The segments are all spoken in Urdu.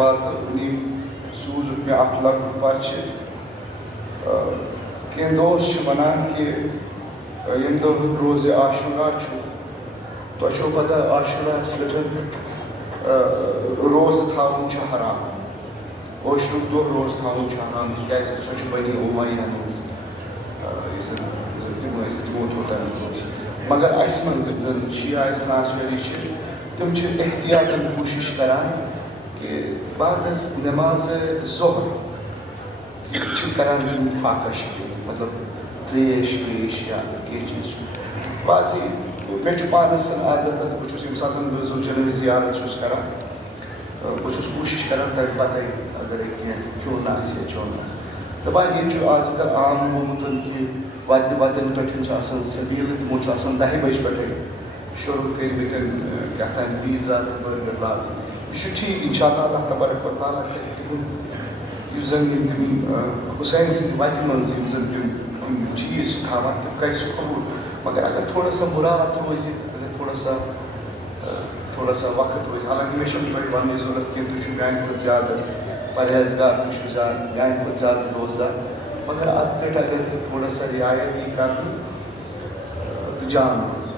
وات سوزک مے اکھ لۄکُٹ پچہِ کینٛہہ دوس چھِ وَنان کہِ ییٚمہِ دۄہ روزِ عاشورا چھُ تۄہہِ چھو پتہ عاشوراہس پٮ۪ٹھ روزٕ تھاوُن چھُ حرام عاشورُک دۄہ روزٕ تھاوُن چھُ حرام تِکیٛازِ سۄ چھِ بنی اُمَیہ ہٕنٛز یُس زن تِم ٲسۍ تِمو تھوٚو تَمہِ مگر اَسہِ منٛز یِم زن شِیا اِسلاسویری چھِ تِم چھِ احتیاطن کوٗشِش کران کہِ بعدس نٮ۪مازِ ظۄہر چھِ کران تِم فاقش مطلب ترٛیش ویش یا کینٛہہ چیٖز چھِ واضح مےٚ چھُ پانس عادت حظ بہٕ چھُس ییٚمہِ ساتہٕ بہٕ ظُلجَنوِ زیارت چھُس کران بہٕ چھُس کوٗشِش کران تَمہِ پتے اگرے کینٛہہ کھیوٚن آسہِ یا چیوٚن آسہِ دَپان ییٚتہِ چھُ آز کل عام گوٚمُت کہِ وَتہِ وَتَن پٮ۪ٹھ چھِ آسان سبیٖلہٕ تِمو چھُ آسان 10 بجہِ پٮ۪ٹھَے شروٗع کٔرمٕتۍ کیٛاہ تام پیٖزا تہٕ بٔرگر لاگٕنۍ یہِ چھُ ٹھیٖک اِنشاء اللہ تبارک و تعالیٰ کَرِ تِہُنٛد یُس زن یِم تِم حُسین سٕنٛدِ وَتہِ منٛز یِم زن تِم چیٖز چھِ تھاوان تِم کَرِ سُہ قبوٗل مگر اگر تھوڑا سا مُراعات روزِ اگر تھوڑا سا وقت روزِ حالانکہِ مےٚ چھَنہٕ تۄہہِ وَننٕچ ضوٚرتھ کینٛہہ تُہۍ چھِو میٛانہِ کھۄتہٕ زیادٕ پرہیزگار تُہۍ چھِو زیادٕ میٛانہِ کھۄتہٕ زیادٕ روزدار مگر اَتھ پٮ۪ٹھ اگر تھوڑا سا رعایت یی کَرنہٕ تہٕ جان روزِ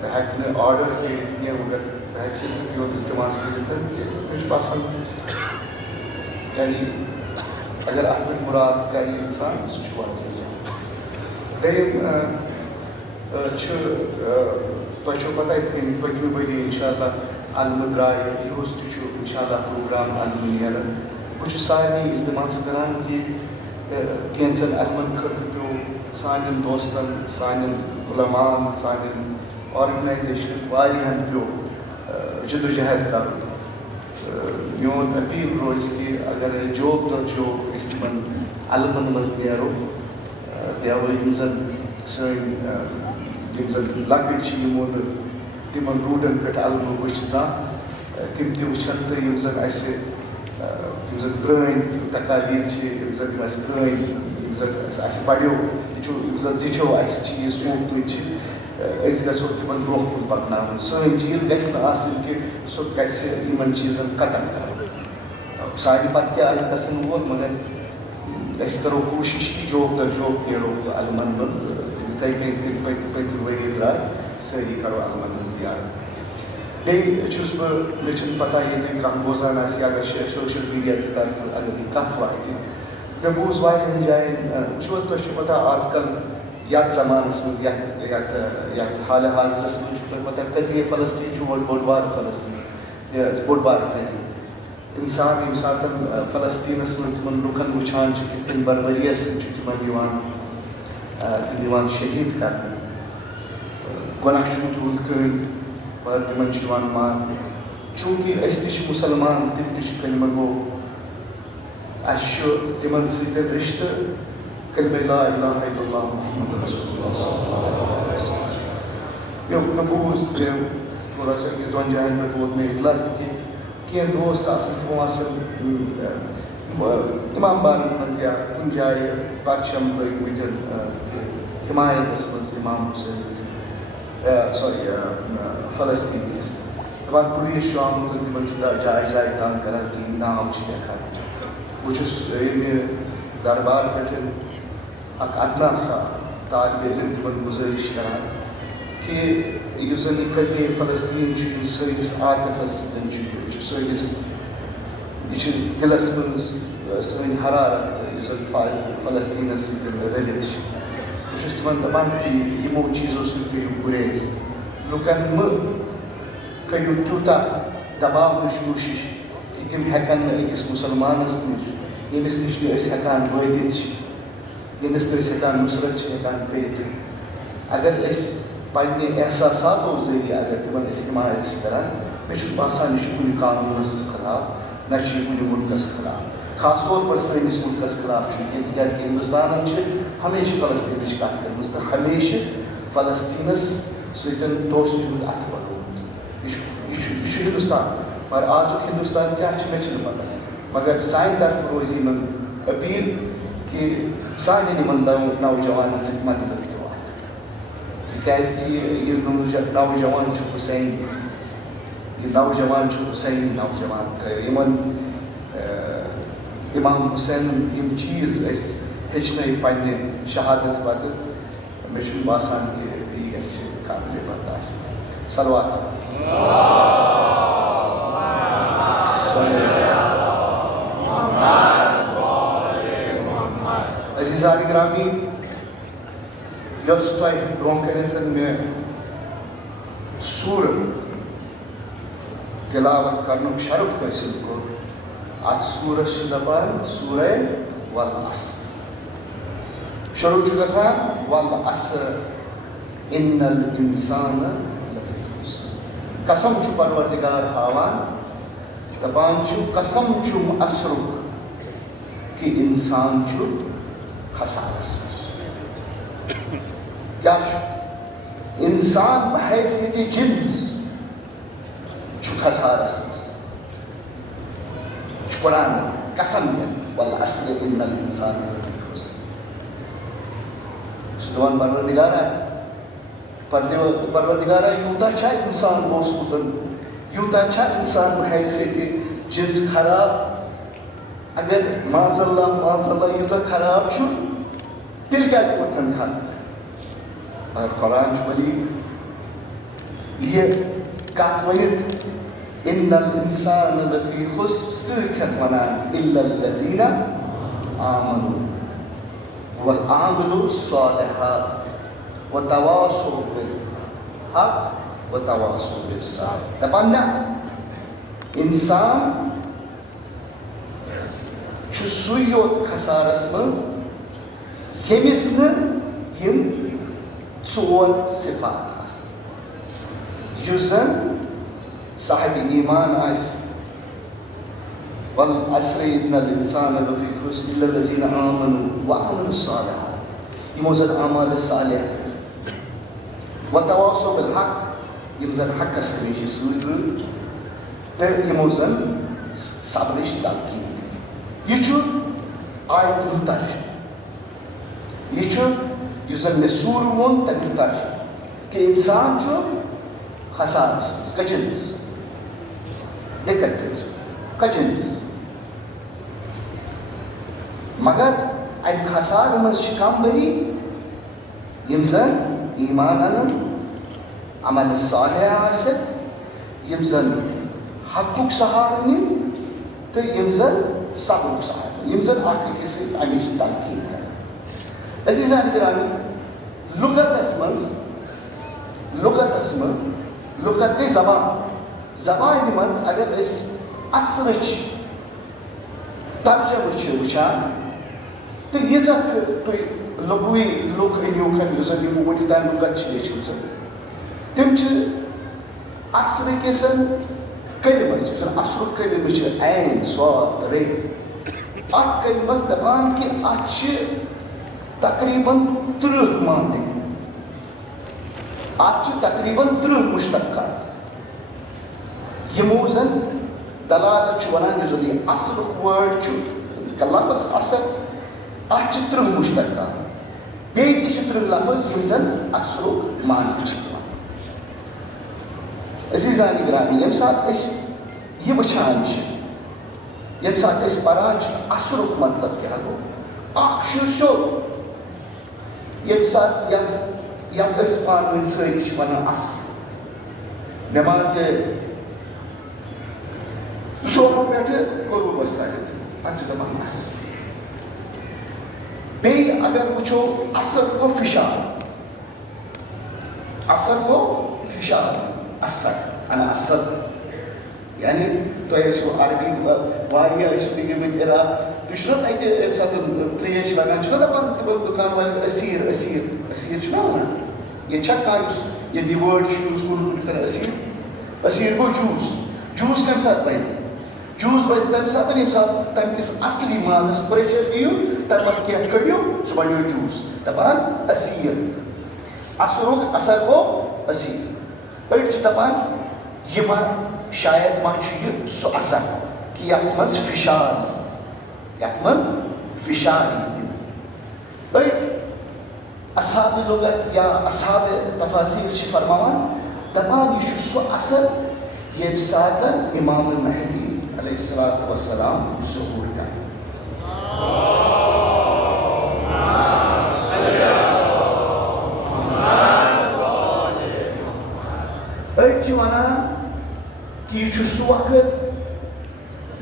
بہٕ ہٮ۪کہٕ نہٕ آرڈر کٔرِتھ کینٛہہ مگر بہٕ ہٮ۪کہٕ صرف یوت اِلتِماس کٔرِتھ مےٚ چھُ باسان یعنی اگر اَتھ پٮ۪ٹھ مُراعات کَرِ اِنسان سُہ چھُ واریاہ جان دوٚیِم چھُ تۄہہِ چھو پتہ یِتھ کٔنۍ پٔتمہِ ؤری اِنشاء اللہ علمہٕ درٛاے یِہُس تہِ چھُ اِنشاء اللہ پروگرام علمہٕ نیران بہٕ چھُس سارنٕے اِلتِماس کران کہِ کینٛژن علمن خٲطرٕ پیوٚو سانٮ۪ن دوستن سانٮ۪ن عُلماہن سانٮ۪ن آرگنایزیشنن واریاہن پیوٚو جدوجہد کرُن میون اپیٖل روزِ کہِ اگر جوب دۄہ جوب أسۍ تِمن علمن منٛز نیرو دیوٕ یِم زن سٲنۍ یِم زن لۄکٕٹۍ چھِ یِمو نہٕ تِمن روٗٹن پٮ۪ٹھ علمہٕ وٕچھ زانٛہہ تِم تہِ وٕچھن تہٕ یِم زن اَسہِ یِم زن پرٛٲنۍ تقالیٖد چھِ یِم زن یِم اَسہِ پرٛٲنۍ یِم زن اَسہِ بڑیو یِم زن زِٹھیو اَسہِ چیٖز سوٗنٛچمٕتۍ چھِ أسۍ گژھو تِمن برونٛہہ کُن پکناوٕنۍ سٲنۍ جیٖل گژھِ نہٕ آسٕنۍ کہِ سُہ گژھِ یِمن چیٖزن قتل کرُن سانہِ پتہٕ کیٛاہ آسہِ گژھن وول مگر أسۍ کرو کوٗشِش کہِ جوب دۄہ جوب نیرو علمن منٛز یِتھَے کٔنۍ پٔتمہِ ؤری درٛاے سٲری کرو علمن ہٕنٛز زیارت بیٚیہِ چھُس بہٕ مےٚ چھنہٕ پتہ ییٚتہِ کانٛہہ بوزان آسہِ اگر سوشل میٖڈیا کہِ طرفہٕ اگر یہِ کتھ واتہِ مےٚ بوٗز واریاہن جاین وٕچھو حظ تۄہہِ چھُو پتہ آز کل یتھ زمانس منٛز یتھ حالہِ حاضرس منٛز چھُو تۄہہِ پتہ قضیے فلسطیٖن چھُ بوٚڑ بارٕ فلسطیٖن بوٚڑ بارٕ قضیہِ اِنسان ییٚمہِ ساتہٕ فلسطیٖنس منٛز تِمن لُکن وٕچھان چھِ کِتھ کٔنۍ بربٔریت سۭتۍ چھُ تِمن تِم یِوان شہیٖد کرنہٕ گۄناہ چھُنہٕ تِہُنٛد کٕہٕنۍ مگر تِمن چھُ یِوان مارنہٕ چوٗنٛکہِ أسۍ تہِ چھِ مُسلمان تِم تہِ چھِ کلمہ گو اَسہِ چھُ تِمن سۭتۍ رِشتہٕ کلمہ لا الہ الا اللہ محمد رسول اللہ صلی اللہ علیہ وسلم مےٚ بوٗز تھوڑا سا أکِس دۄن جاین پٮ۪ٹھ ووت مےٚ اطلاع تہِ کہِ کینٛہہ دوست آسان تِمو آسان اِمام بارن منٛز یا کُنہِ جایہِ پرچم لٲگۍمٕتۍ حمایتس منٛز اِمام حُسینس سوری فلسطیٖن کِس دَپان پُلیٖس چھُ آمُت تِمن چھُ جایہِ جایہِ تنگ کران تِہنٛدۍ ناو چھِ لیکھان بہٕ چھُس ییٚمہِ دربار پٮ۪ٹھ اکھ ادنا سا طالبہِ علم تِمن گُزٲرِش کران کہِ یُس زن یہِ قضیے فلسطیٖن چھُ یہِ سٲنِس عاطفس سۭتۍ چھُ یہِ چھُ دِلس منٛز سٲنۍ حرارت یُس زن فلسطیٖنس سۭتۍ رٔلِتھ چھِ بہٕ چھُس تِمن دپان کہِ یِمو چیٖزو سۭتۍ کٔرِو گُریز لُکن مہٕ کٔرِو تیوٗتاہ دباونٕچ کوٗشِش کہِ تِم ہٮ۪کن نہٕ أکِس مُسلمانس نِش ییٚمِس نِش نہٕ أسۍ ہٮ۪کان وٲتِتھ چھِ ییٚمِس نہٕ أسۍ ہٮ۪کان نُصرت چھِ ہٮ۪کان کٔرِتھ اگر أسۍ پنٕنہِ احساساتو ذٔریعہِ اگر تِمن أسۍ حمایت چھِ کران مےٚ چھُنہٕ باسان یہِ چھُ کُنہِ قانوٗنس خٕلاف نہ چھُ یہِ کُنہِ مُلکس خٕلاف خاص طور پر سٲنِس مُلکس خٕلاف چھُنہٕ کینٛہہ تِکیٛازِ کہِ ہندوستانن چھِ ہمیشہِ فلسطیٖنٕچ کتھ کٔرمٕژ تہٕ ہمیشہِ فلسطیٖنس سۭتۍ دوستی ہُنٛد اَتھٕ بڑومُت یہِ چھُ ہندوستان مگر آزُک ہندوستان کیٛاہ چھُ مےٚ چھِنہٕ پتہ مگر سانہِ طرفہٕ روزِ یِمن اپیٖل کہِ سانٮ۪ن یِمن نوجوانن سۭتۍ مدد رٔٹِو اَتھ تِکیٛازِ کہِ یہِ نوجوان چھُ حُسین یہ نوجوان حسین نوجوان یمن امام حسین یم چیز ہیچن پنہ شہادت پتہ مے باسان کہ یہ گھس قابل برداشت صلوات عزیزان گرامی یس تہ برو کرت مے سور تلاوت کرنک شرف حاصل کور ات سورس دپان سورہ والعصر شروع گژھان والعصر ان الانسان لفی خسر قسم پروردگار ہاوان دپان قسم عصرک کہ انسان خسارس مز کیا انسان بحیثیت جنس خسارس مز قرآن قسم والعصر ان الانسان لفی خسر دپان پروردگارا یوتہ چھا انسان اوسمت یوتہ چھا انسان بحیثیت جنس خراب اگر معاذ اللہ یوتہ خراب تیل کیا پتھن خراب اگر قرآن ونی یہ کت ونت ان الانسان لفی خسر ست ونان الا الذین آمنوا وعملوا الصالحات وتواصوا بالحق وتواصوا بالصبر دپان نا انسان سُے یوت خسارس مز یمس یم ژور صفات آسن یُس زن صاحب ایمان آس والعصر ان الانسان لفی خسر الا الذین آمنوا وعملوا الصالحات یمو زن اعمال صالح وتواصوا بالحق یم زن حقس ہمیشہ سۭتۍ روٗدۍ تہٕ یمو زن صبرٕچ تلقین یہ آیت ترجمہ یہ اس زن میں سور وون تمیک ترجمہ کہ انسان خسارس کچنس دقت کچنس مگر ام خسار مز کم بری یم زن ایمان انن عمل صالح آسن یم زن حقک سہارٕ نِن تہٕ یم زن صبرک سہارٕ یم زن اکھ أکِس سۭتۍ امِچ تلقین کرن عزیزان گرامی لغتس منٛز لغت گٔے زبانہِ منٛز اگر أسۍ عصرٕچ ترجمہٕ چھِ وٕچھان تہٕ ییٖژاہ تہِ تُہۍ لغوی لُکھ أنِوکھن یُس زن یِمو وٕنیُک تام لغت چھِ لیٚچھمٕژ تِم چھِ عصرٕکِس کلمس یُس زن عصرُک کلمہٕ چھِ عین صاد رے اتھ کلمس دپان کہ اتھ چھِ تقریباً 30 معنی اتھ چھِ تقریباً 30 مشتقات یمو زن دلالت چھُ ونان یُس زن یہِ عصرُک وٲڈ چھُ لفظ عصر اتھ چھِ 30 مشتقات بیٚیہِ تہِ چھِ 30 لفظ یِم زن عصرُک معنی چھِ دِوان عزیزان گرامی ییٚمہِ ساتہٕ أسۍ یہِ وٕچھان چھِ ییٚمہِ ساتہٕ أسۍ پران چھِ عصرُک مطلب کیٛاہ گوٚو اکھ چھُ سیوٚد ییٚمہِ ساتہٕ یتھ أسۍ پانہٕ ؤنۍ سٲری چھِ ونان عصر نٮ۪مازِ صوفہٕ پٮ۪ٹھٕ غروٗبس تانٮ۪تھ اتھ چھِ دپان عصر بیٚیہِ اگر وٕچھو عصر گوٚو فِشار عصر گوٚو فِشار اثر انا اثر یعنی تۄہہِ ٲسوٕ عربی واریاہ ٲسِو تُہۍ گٔمٕتۍ عراق تُہۍ چھُو نا تتہِ ییٚمہِ ساتہٕ ترٛیش لگان چھُنا دپان تِمن دُکان والٮ۪ن أسیٖر چھُنا ونان ییٚتہِ چھا کانٛہہ یُس ییٚمہِ یہِ وٲڈ چھُ یوٗز کوٚرمُت أسیٖر گوٚو جوٗس کمہِ ساتہٕ بنہِ جوٗس بنہِ تمہِ ساتہٕ ییٚمہِ ساتہٕ تمہِ کِس اصلی مادس پریشر دِیِو تمہِ پتہٕ کینٛہہ کٔڑِو سُہ بنیو جوٗس دپان أسیٖر عصرُک اثر گوٚو أسیٖر أڑۍ چھِ دپان یہِ ما شاید ما چھُ یہِ سُہ اثر کہِ یتھ منٛز فِشار یی دِنہٕ أڑۍ اصحاب لغت یا اصحاب تفاسیٖر چھِ فرماوان دپان یہِ چھُ سُہ اثر یہ ساتھ امام مہدی علیہ السلام ظہور کا أڑۍ چھِ وَنان کہ یہ چھُ سُہ وقت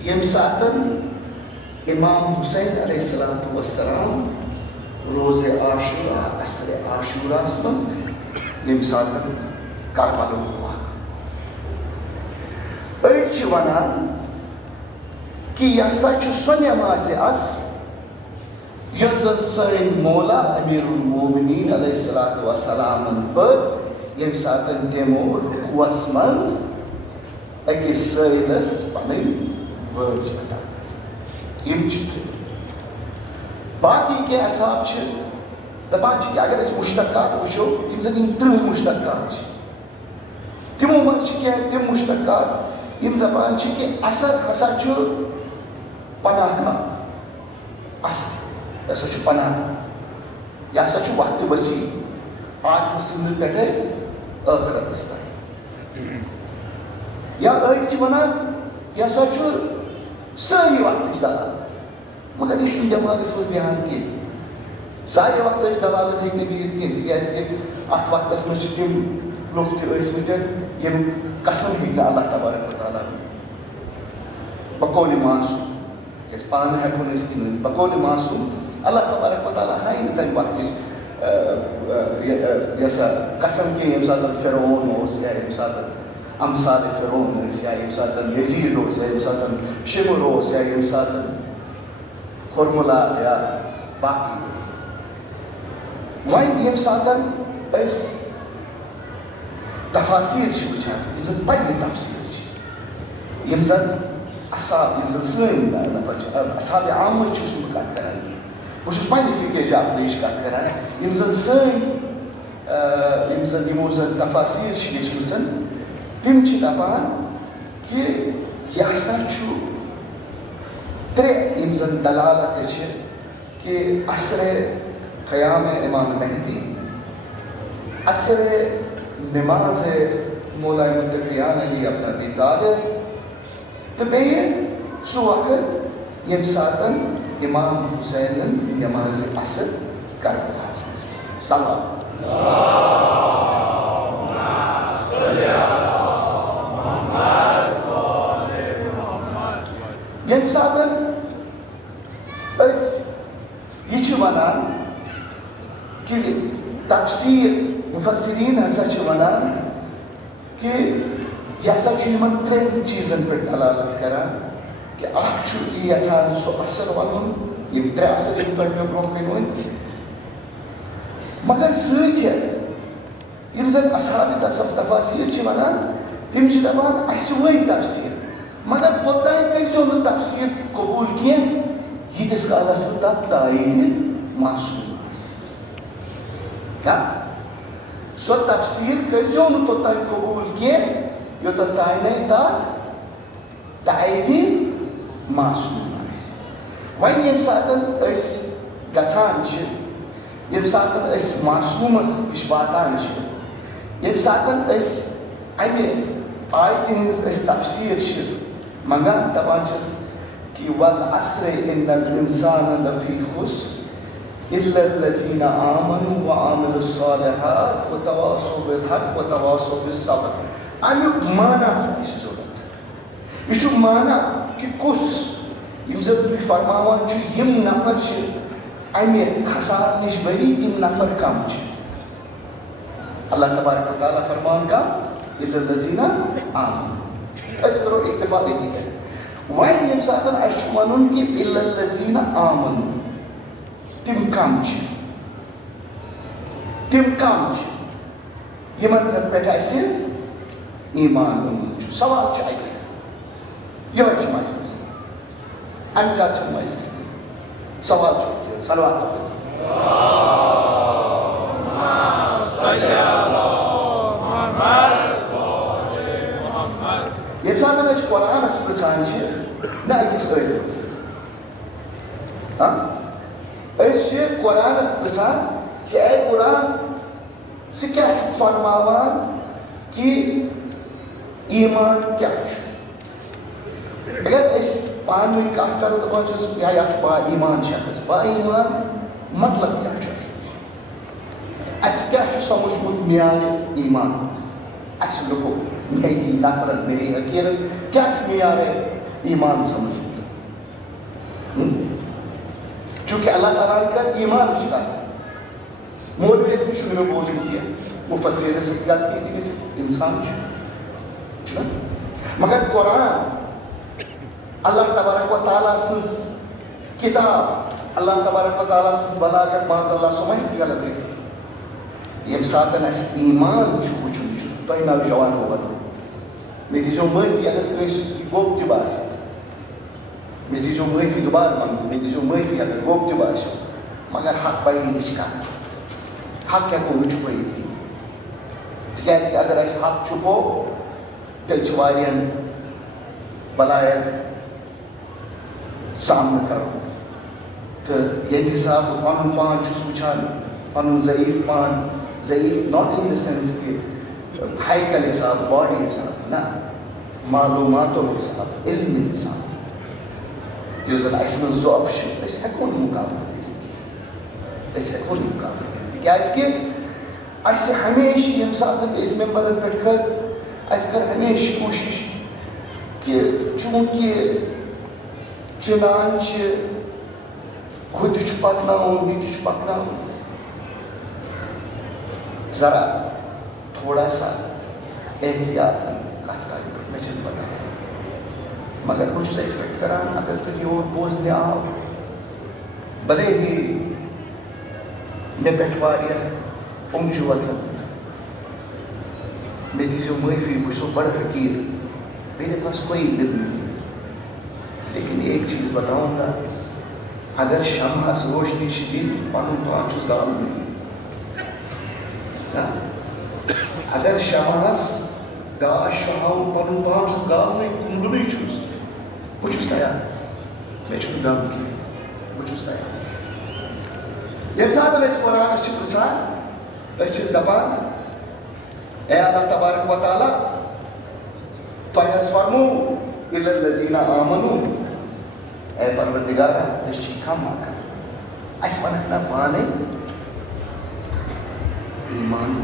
ییٚمہِ ساتہٕ امام حسین علیہ السلام روزِ عاشورہ عصرِ عاشوراہس منٛز ییٚمہِ ساتہٕ کربلُک واقعہٕ أڑۍ چھِ وَنان کہ یہ ہسا چھُ سۄ نٮ۪مازِ عصر یۄس زن سٲنۍ مولا امیر المومنین علیہ السلامن پٔر ییٚمہِ ساتہٕ تِمو رُکوٗعس منٛز أکِس سٲیلس پنٕنۍ وٲج ادا یِم چھِ باقٕے کینٛہہ اصحاب چھِ دپان چھِ کہ اگر أسۍ مُشتقات وٕچھو یِم زن یِم 30 مُشتقات چھِ تِمو منٛز چھِ کینٛہہ تِم مُشتقات یِم دپان چھِ کہ اثر ہسا چھُ پناہ گاہ اثر یہِ ہسا چھُ پناہ گاہ یہِ ہسا چھُ وقتہِ وسیع آدمہٕ سٕنٛدِ پٮ۪ٹھَے ٲخرتس تام یا أڑۍ چھِ وَنان یہِ ہسا چھُ سٲری وقتٕچ دلالت مگر یہِ چھُنہٕ دٮ۪ماغس منٛز بیٚہان کینٛہہ سارے وقتٕچ دلالت ہیٚکہِ نہٕ بِہِتھ کینٛہہ تِکیٛازِ کہِ اَتھ وقتس منٛز چھِ تِم لُکھ تہِ ٲسۍمٕتۍ یِم قسم ہیٚکہِ نہٕ اللہ تبارک و تعالیٰ بقولِ معصوٗم کیٛازِ پانہٕ ہٮ۪کو نہٕ أسۍ کِہیٖنۍ بقولِ معصوٗم اللہ تبارک و تعالیٰ ہایہِ نہٕ تَمہِ وقتٕچ یہِ ہسا قسم کینٛہہ ییٚمہِ ساتہٕ فرعون اوس یا ییٚمہِ ساتہٕ امثالِ فرعون ٲسۍ یا ییٚمہِ ساتہٕ یزیٖد اوس یا ییٚمہِ ساتہٕ شِمر اوس یا ییٚمہِ ساتہٕ ہُرمُلا یا باقٕے ٲسۍ وۄنۍ ییٚمہِ ساتہٕ أسۍ تفاصیٖل چھِ وٕچھان یِم زن پننہِ تفصیٖل چھِ یِم زن اصحاب یِم زن سٲنۍ نفر چھِ اصحابِ عامٕچ چھُس نہٕ بہٕ کتھ کران کینٛہہ بہٕ چھُس پننہِ فقہ جعفریِچ کتھ کران یِم زن سٲنۍ یِم زن یِمو زن تفاصیٖل چھِ لیچھمٕژ تِم چھِ دپان کہ یہِ ہسا چھُ 3 یِم زن دلالت تہِ چھِ کہ عصرِ قیامِ امام مہدی عصرِ نماز مولا متقیان علی ابن ابی طالب تہٕ بیٚیہِ سُہ وقت ییٚمہِ ساتہٕ امام حُسینن نمازِ عصر کربلاہس منٛز صلوات ییٚمہِ ساتہٕ أسۍ یہِ چھِ وَنان کہ تفسیٖر مُفسریٖن ہسا چھِ وَنان کہ یہِ ہسا چھُ یِمن 3 چیٖزن پٮ۪ٹھ دلالت کران کہ اکھ چھُ یہِ یژھان سُہ اثر وَنُن یِم 3 اثر یِم تۄہہِ مےٚ برونٛہہ کَنہِ ؤنۍ مگر سۭتۍ ہٮ۪تھ یِم زن اصحابِ تفاصیٖل چھِ وَنان تِم چھِ دپان اَسہِ وٲتۍ تفسیٖر مگر توٚتام کٔرۍزیو نہٕ تفسیٖر قبوٗل کینٛہہ ییٖتِس کالس نہٕ تتھ تایید معصوٗم آسہِ کیٛاہ سۄ تفسیٖر کٔرۍزیو نہٕ توٚتام قبوٗل کینٛہہ یوٚتتھ تانۍ تتھ تایید معصوٗم آسہِ وۄنۍ ییٚمہِ ساتہٕ أسۍ گژھان چھِ ییٚمہِ ساتہٕ أسۍ معصوٗمس نِش واتان چھِ ییٚمہِ ساتہٕ أسۍ امہِ آیتہِ ہٕنٛز أسۍ تفسیٖر چھِ منگان دپان چھِس کہ والعصر ان الانسان لفی خسر الا الذین آمنوا وعملوا الصالحات وتواصوا بالحق وتواصوا بالصبر امیُک معنی چھُ اَسہِ ضوٚرتھ یہِ چھُ معنی کہ کُس یِم زن تُہۍ فرماوان چھُ یِم نفر چھِ امہِ خسارٕ نِش بٔری تِم نفر کم چھِ اللہ تبارک و تعالیٰ فرمان کم الا الذین آمنوا أسۍ کرو اکتفا أتی کٔرِتھ وۄنۍ ییٚمہِ ساتہٕ اَسہِ چھُ وَنُن کہ الا الذین آمنوا تِم کم چھِ یِمن زن پٮ۪ٹھ اَسہِ ایٖمان اوٚنمُت چھُ سوال چھُ اَتہِ یِہوٚے چھُ مجلس اَمہِ زیادٕ چھُنہٕ مجلس کینٛہہ سوال چھُ اَتہِ صلوات ییٚمہِ ساتہٕ أسۍ قرآنس پرٛژھان چھِ نہ أکِس عٲلمس أسۍ چھِ قرآنس پرٛژھان کہ اے قرآن ژٕ کیٛاہ چھُکھ فرماوان کہ ایمان کیا اگر اس پان میں کات کرو تو پہنچو یا با ایمان شخص با ایمان مطلب کیا اس کیا سمجھمت معیار ایمان اس لوگوں میری نفرت میری حقیرت کیا معیار ایمان سمجھمت چونکہ اللہ تعالیٰ کر ایمان شکایت مولوی اس میں شروع میں بوزن کیا مفسر سے غلطی تھی کہ انسان چھنا مگر قرآن اللہ تبارک و تعالیٰ سز کتاب اللہ تبارک و تعالیٰ سز بلاغت معاذ اللہ سمجھ کی غلط ہے یم ساتن اس ایمان چھو وچھن چھو تو اینا جوان ہوا تھا میری جو معافی اگر کوئی گوپ تباس میری جو معافی دوبار مانگو میری جو معافی اگر گوپ تباس ہو مگر حق بائی نشکا حق کیا کو چھپائی تھی تکیازِ کہ اگر اس حق چھپو تیل چوارین بلائر سامنے کرو تو یہ حساب پانن پان چھس وچھان پانن ضعیف پان ضعیف not in the sense کہ ہائیکل حساب باڈی حساب نا معلومات و حساب علم حساب جس دن اس میں ضعف شد اس ہیکون مقابلہ دیست اس ہیکون مقابلہ دیست کیاز کہ اس ہمیشہ یم ساتھ اس ممبرن پہ کر اس کر ہمیشہ کوشش کہ چونکہ چنانچہ خود پکناؤن یہ پکناؤن ذرا تھوڑا سا احتیاط کت کر میں چھ پتہ مگر بہت ایکسپیکٹ کران اگر تو یور بوزنے آو بلے ہی مے پہ پمجھ وتھن میں دیجیے معافی بچو بڑا حقیر میرے پاس کوئی علم نہیں لیکن ایک چیز بتاؤں گا اگر شمع سے روشنی شدید پانن پان چھس گال نہیں اگر شمع گاش شہاؤں پانن پان چھس گال نہیں کمدنی چھس بچس تیار میں چھن گال کی بچس تیار یم ساتھ اس قرآن اس پرسان اس چیز دپان اے اللہ تبارک و تعالیٰ تو اس فرمو اِلَى الَّذِينَ آمَنُوا اے پروردگارہ اس چی کم آکا اس ونکنا پانے ایمان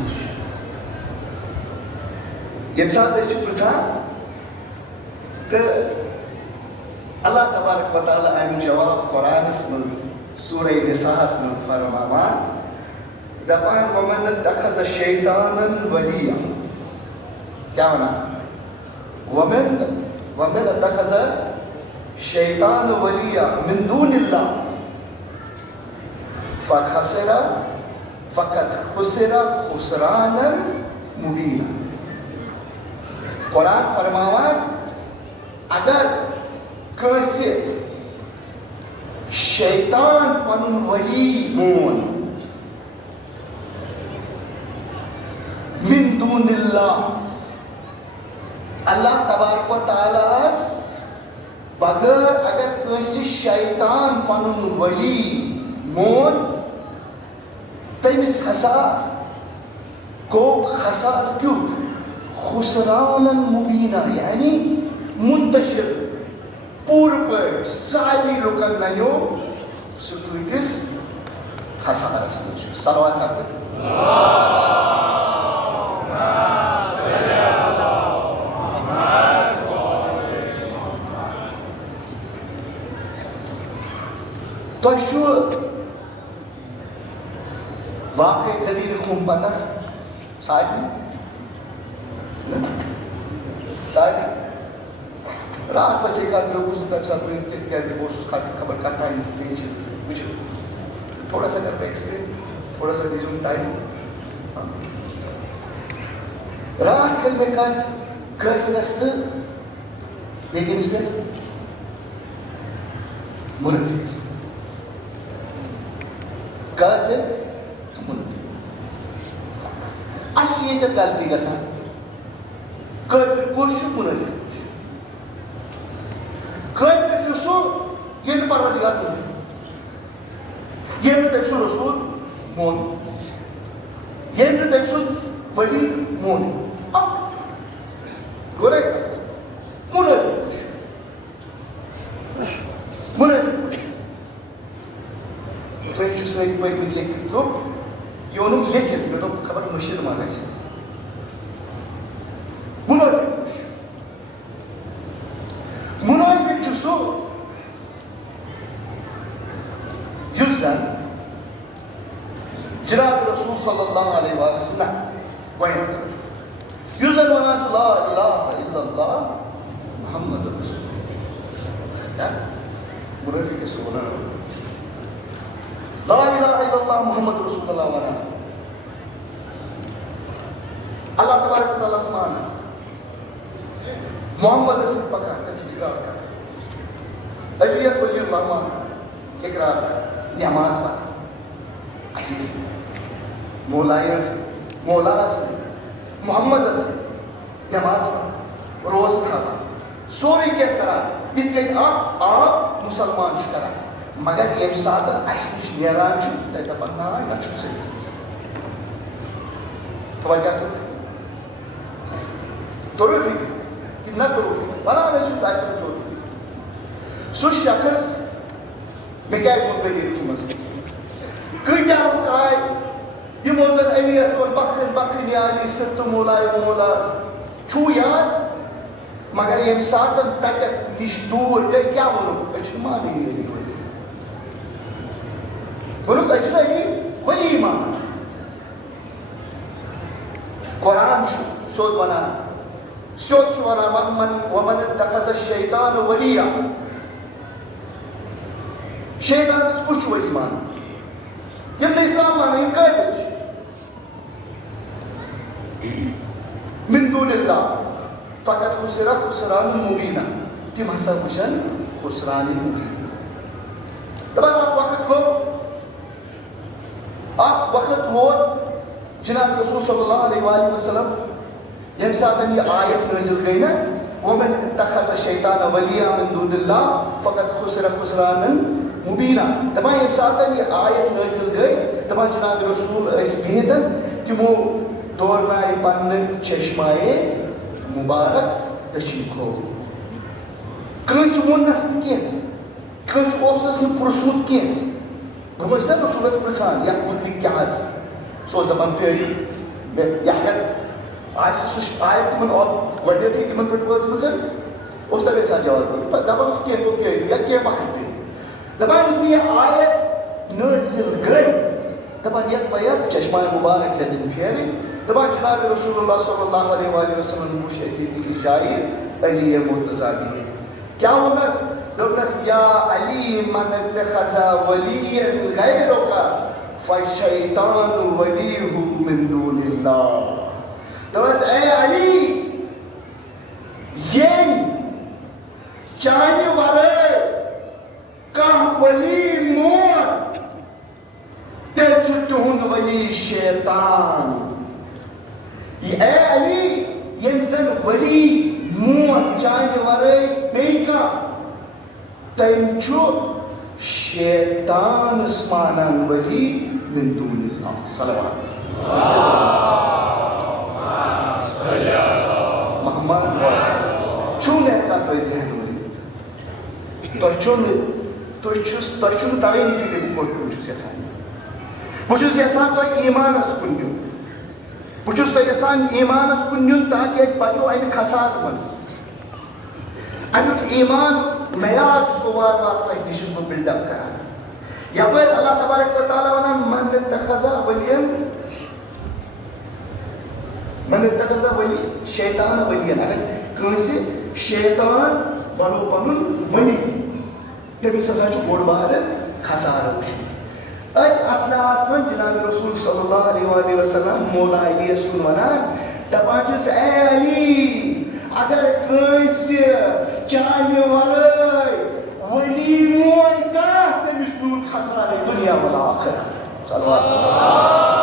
یم ساتھ اس چی پرسان تو اللہ تبارک و تعالیٰ ایم جواب قرآن اسمز سورہ نساء اسمز فرماوان دپان وَمَنَ اتَّخَذَ شَيْطَانًا وَلِيًّا کیا ہونا وَمَنْ اتَّخَذَ شَيْطَانًا وَلِيًّا مِن دُونِ اللَّهِ فَقَدْ خُسِرَ خُسْرَانًا مُبِينًا قرآن فرماوان اگر کیسے شیطان پنن ولی مون من دون اللہ اللہ تبارک و تعالیٰ بغیر اگر کیسے شیطان پنن ولی مون تمس ہسا گو خسار کیوں خسرانا مبینہ یعنی منتشر پور پر ساری لوکن ننیو سکویتس خسارس نشو صلوات آپ تو شو واقعی دلیل خون پتہ ساری رات وچے کا جو کچھ تب ساتھ میں تھے کیسے وہ اس خبر کرتا ہے تین چیزیں سے مجھے تھوڑا سا کر ایکسپلین تھوڑا سا ریزون ٹائم رات کل میں کہت گھر فرست لیکن اس میں منفق کافر تو منفق اچھی یہ جب غلطی کا ساتھ کافر کوشو منفق کافر جو سو یہ تو پروردگار نہیں یہ تو تک سو رسول مون یہ تو تک سو ولی مون گورے منافق منافق تُہۍ چھِو سٲری پٔرمٕتۍ لیکھِتھ دوٚپ یہِ ووٚنُم لیکھِتھ مےٚ دوٚپ خبر مٔشِد ما گژھِ منافق منافق چھُ سُہ یُس زن جناب رسول صلی اللہ علیہ وسلم نہ گۄڈنیٚتھ یُس زن ونان چھُ لا الہ الا اللہ محمد رسول اللہ منافق کیٛاہ چھُ ونان لا الہ الا اللہ محمد رسول اللہ ونان اللہ تبارک و تعالیٰ ہس مانان محمد سۭتۍ پکان تٔمۍ سُنٛد اقرار کران علی یس ولی اللہ مانان اقرار کران نٮ۪ماز پران اسی سۭتۍ مولایَن سۭتۍ مولاہس سۭتۍ محمدس سۭتۍ نٮ۪ماز پران روزٕ تھاوان سورُے کینٛہہ کران یِتھ کٔنۍ اکھ عام مُسلمان چھُ کران مگر ییٚمہِ ساتہٕ اَسہِ نِش نیران چھُ تَتہِ دپان نا نہ چھُم صحیح توجہ توٚرُو فِکرِ کِنہٕ نہ توٚرُو فِکرِ ونان ٲسِو تۄہہِ آسہِ نہٕ توٚرمُت سُہ شخص مےٚ کیازِ ووٚن دٔلیٖل تِمن کۭتیاہ لُکھ آے یِمو زن أمیٖرس ووٚن بکھٕنۍ بکھٕنۍ یاری سٕر تہٕ مولایہِ مولا چھُو یاد مگر ییٚمہِ ساتہٕ تتٮ۪تھ نِش دوٗر گٔے کیٛاہ ووٚنُکھ أسۍ چھِنہٕ مانٲنی علی ولی ووٚنُکھ أسۍ چھِنہٕ علی ولی مانان قرآن چھُ سیوٚد ونان سیوٚد چھُ ونان ومن اتخذ الشیطان ولیا شیطانس کُس چھُ ولی مانان یِم نہٕ اسلام مانان یِم کٲفِر چھِ من دون اللہ فقط خسر خسران مبینا تِم ہسا وٕچھن خسران مبیٖن دپان اکھ وقت گوٚو اکھ وقت ووت جناب رسول صلی اللہ علیہ وآلہ وسلم ییٚمہِ ساتہٕ یہِ آیت نٲزِل گٔے نا ومن اتخذ الشیطان ولیا من دون اللہ فقط خسر خسران مبیٖنا دپان ییٚمہِ ساتہٕ یہِ آیت نٲزِل گٔے دپان جناب رسول ٲسۍ بِہِتھ تِمو دورنایہِ پننہِ چشمایے مُبارک دٔچھِنۍ کھوٚر کٲنٛسہِ ووٚننس نہٕ کینٛہہ کٲنٛسہِ اوسُس نہٕ پرٛژھمُت کینٛہہ برٛونٛہہ ٲسۍ نا رسوٗلس پرٛژھان یتھ مُتعلِق کیٛاہ حظ سُہ اوس دپان پھیرِو مےٚ یہِ اگر آسہِ سُہ آیت تِمن گۄڈنیٚتھٕے تِمن پٮ۪ٹھ وٲژمٕژ اوس تَمے ساتہٕ جواب دیُن پتہٕ دپان اوس کینٛہہ گوٚو پھیرِو یا کینٛہہ وقت پیٚیہِ دپان یُتھُے یہِ آیت نٲزِل گٔے دپان یتھ پیٚیہِ چشمایہِ مُبارک ہیٚتِنۍ پھیرٕنۍ دپان جناب رسول اللہ صلی اللہ علیہ وآلہ وسلم وٕچھ أتی بیٚیہِ جایہِ علی مرتضیٰ بِہِتھ کیٛاہ ووٚننس دوٚپنس یا علی من اتخذ ولیا غیرک فالشیطان ولیہ من دون اللہ دوٚپنس اے علی ییٚمۍ چانہِ ورٲے کانٛہہ ولی مون تیٚلہِ چھُ تُہُنٛد ولی شیطان اے علی ییٚمۍ زن ولی مون چانہِ ورٲے بیٚیہِ کانٛہہ تٔمۍ چھُ شیطانس مانان ولی من دون اللہ صلوات محمد چھُو نہٕ ہٮ۪کان تُہۍ ذہن ؤنِتھ تۄہہِ چھُو نہٕ تگٲنی فِکرِ بہٕ کوٚت کُن چھُس یژھان بہٕ چھُس یژھان تۄہہِ ایٖمانس کُن نیُن بہٕ چھُس تۄہہِ یژھان ایٖمانس کُن نیُن تاکہِ أسۍ بچو امہِ خسارٕ منٛز امیُک ایٖمان معیار چھُس بہٕ وارٕ وارٕ تۄہہِ نِش بہٕ بِلڈ اپ کران یپٲرۍ اللہ تبارک و تعالیٰ ونان من اتخذ ولی شیطان ولین اگر کٲنٛسہِ شیطان بنوو پنُن ولی تٔمِس ہسا چھُ بوٚڑ بارٕ خسارٕ وٕچھمُت أتھۍ اثناہس منٛز جناب رسول صلی اللہ علیہ وآلہ وسلم مولا علی یس کُن ونان دپان چھُس اے علی اگر کٲنٛسہِ چانہِ ورٲے ولی مون کانٛہہ تٔمِس نیوٗن خسارے دُنیا والآخرہ صلوات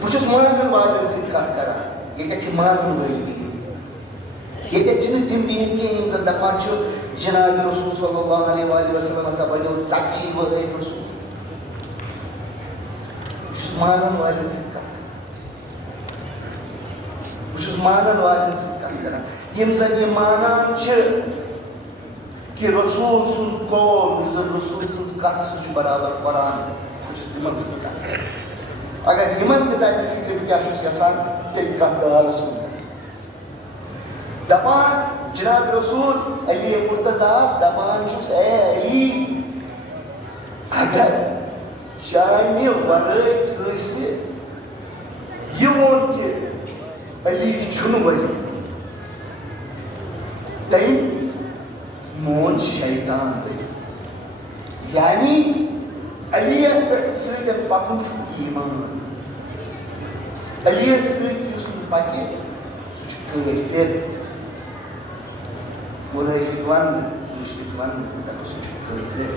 بہٕ چھُس مانن والٮ۪ن سۭتۍ کتھ کران ییٚتٮ۪تھ چھِ مانن وٲلۍ بِہِتھ ییٚتٮ۪تھ چھِنہٕ تِم بِہِتھ کینٛہہ یِم زن دپان چھِ جناب رسول صلی اللہ علیہ وآلہ وسلم ہسا بنیو ژتجی ؤرۍ رسول بہٕ چھُس مانن والٮ۪ن سۭتۍ کتھ کران بہٕ چھُس مانن والٮ۪ن سۭتۍ کتھ کران یِم زن یہِ مانان چھِ کہ رسول سُنٛد قول یُس زن رسول سٕنٛز کتھ سُہ چھُ برابر قرآن بہٕ چھُس تِمن سۭتۍ کتھ کران اگر یِمن تہِ تگہِ فِکرِ بہٕ کیٛاہ چھُس یژھان تیٚلہِ کتھ دالس منٛز گژھِ دپان جناب رسول علی مرتضیٰ دپان چھُس اے علی اگر چانہِ ورٲے کٲنٛسہِ یہِ ووٚن کہِ علی چھُنہٕ ؤلی تٔمۍ مون شیطان ؤلی یعنی علی یس پٮ۪ٹھ سۭتۍ پکُن چھُ ایٖمان علی یس سۭتۍ یُس نہٕ پکہِ سُہ چھُ کٲفِر منٲفِق وننہٕ مُشرِک وننہٕ دپو سُہ چھُ کٲفِر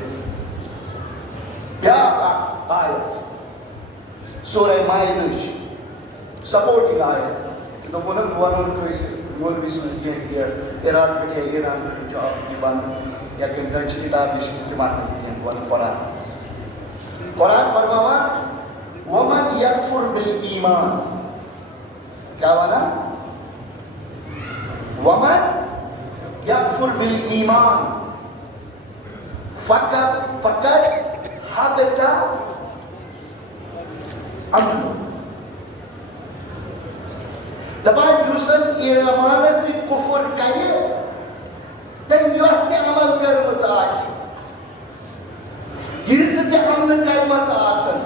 بیٛاکھ اکھ آیت سورہ مائدٕچ سپوٹنگ آیت دوٚپوُ نہ بہٕ ونو نہٕ کٲنٛسہِ مولوی سُنٛد کینٛہہ کہِ عراق پٮ۪ٹھ یا ایران پٮ۪ٹھ جاب دِ بنٛد یا کمہِ کانٛہہ کِتاب نِش گژھِ تہِ وننہٕ بہٕ کینٛہہ بہٕ ونہٕ قرآن قرآن فرماوان ومن یکفر بالایمان کیا ونان ومن یکفر بالایمان فقط حبط عملہ دپان یُس زن ایمانس سۭتۍ کُفر کرِ تٔمۍ یۄس تہِ عمل کٔرمٕژ آسہِ ییٖژٕ تہِ عملہٕ کَرِمَژٕ آسن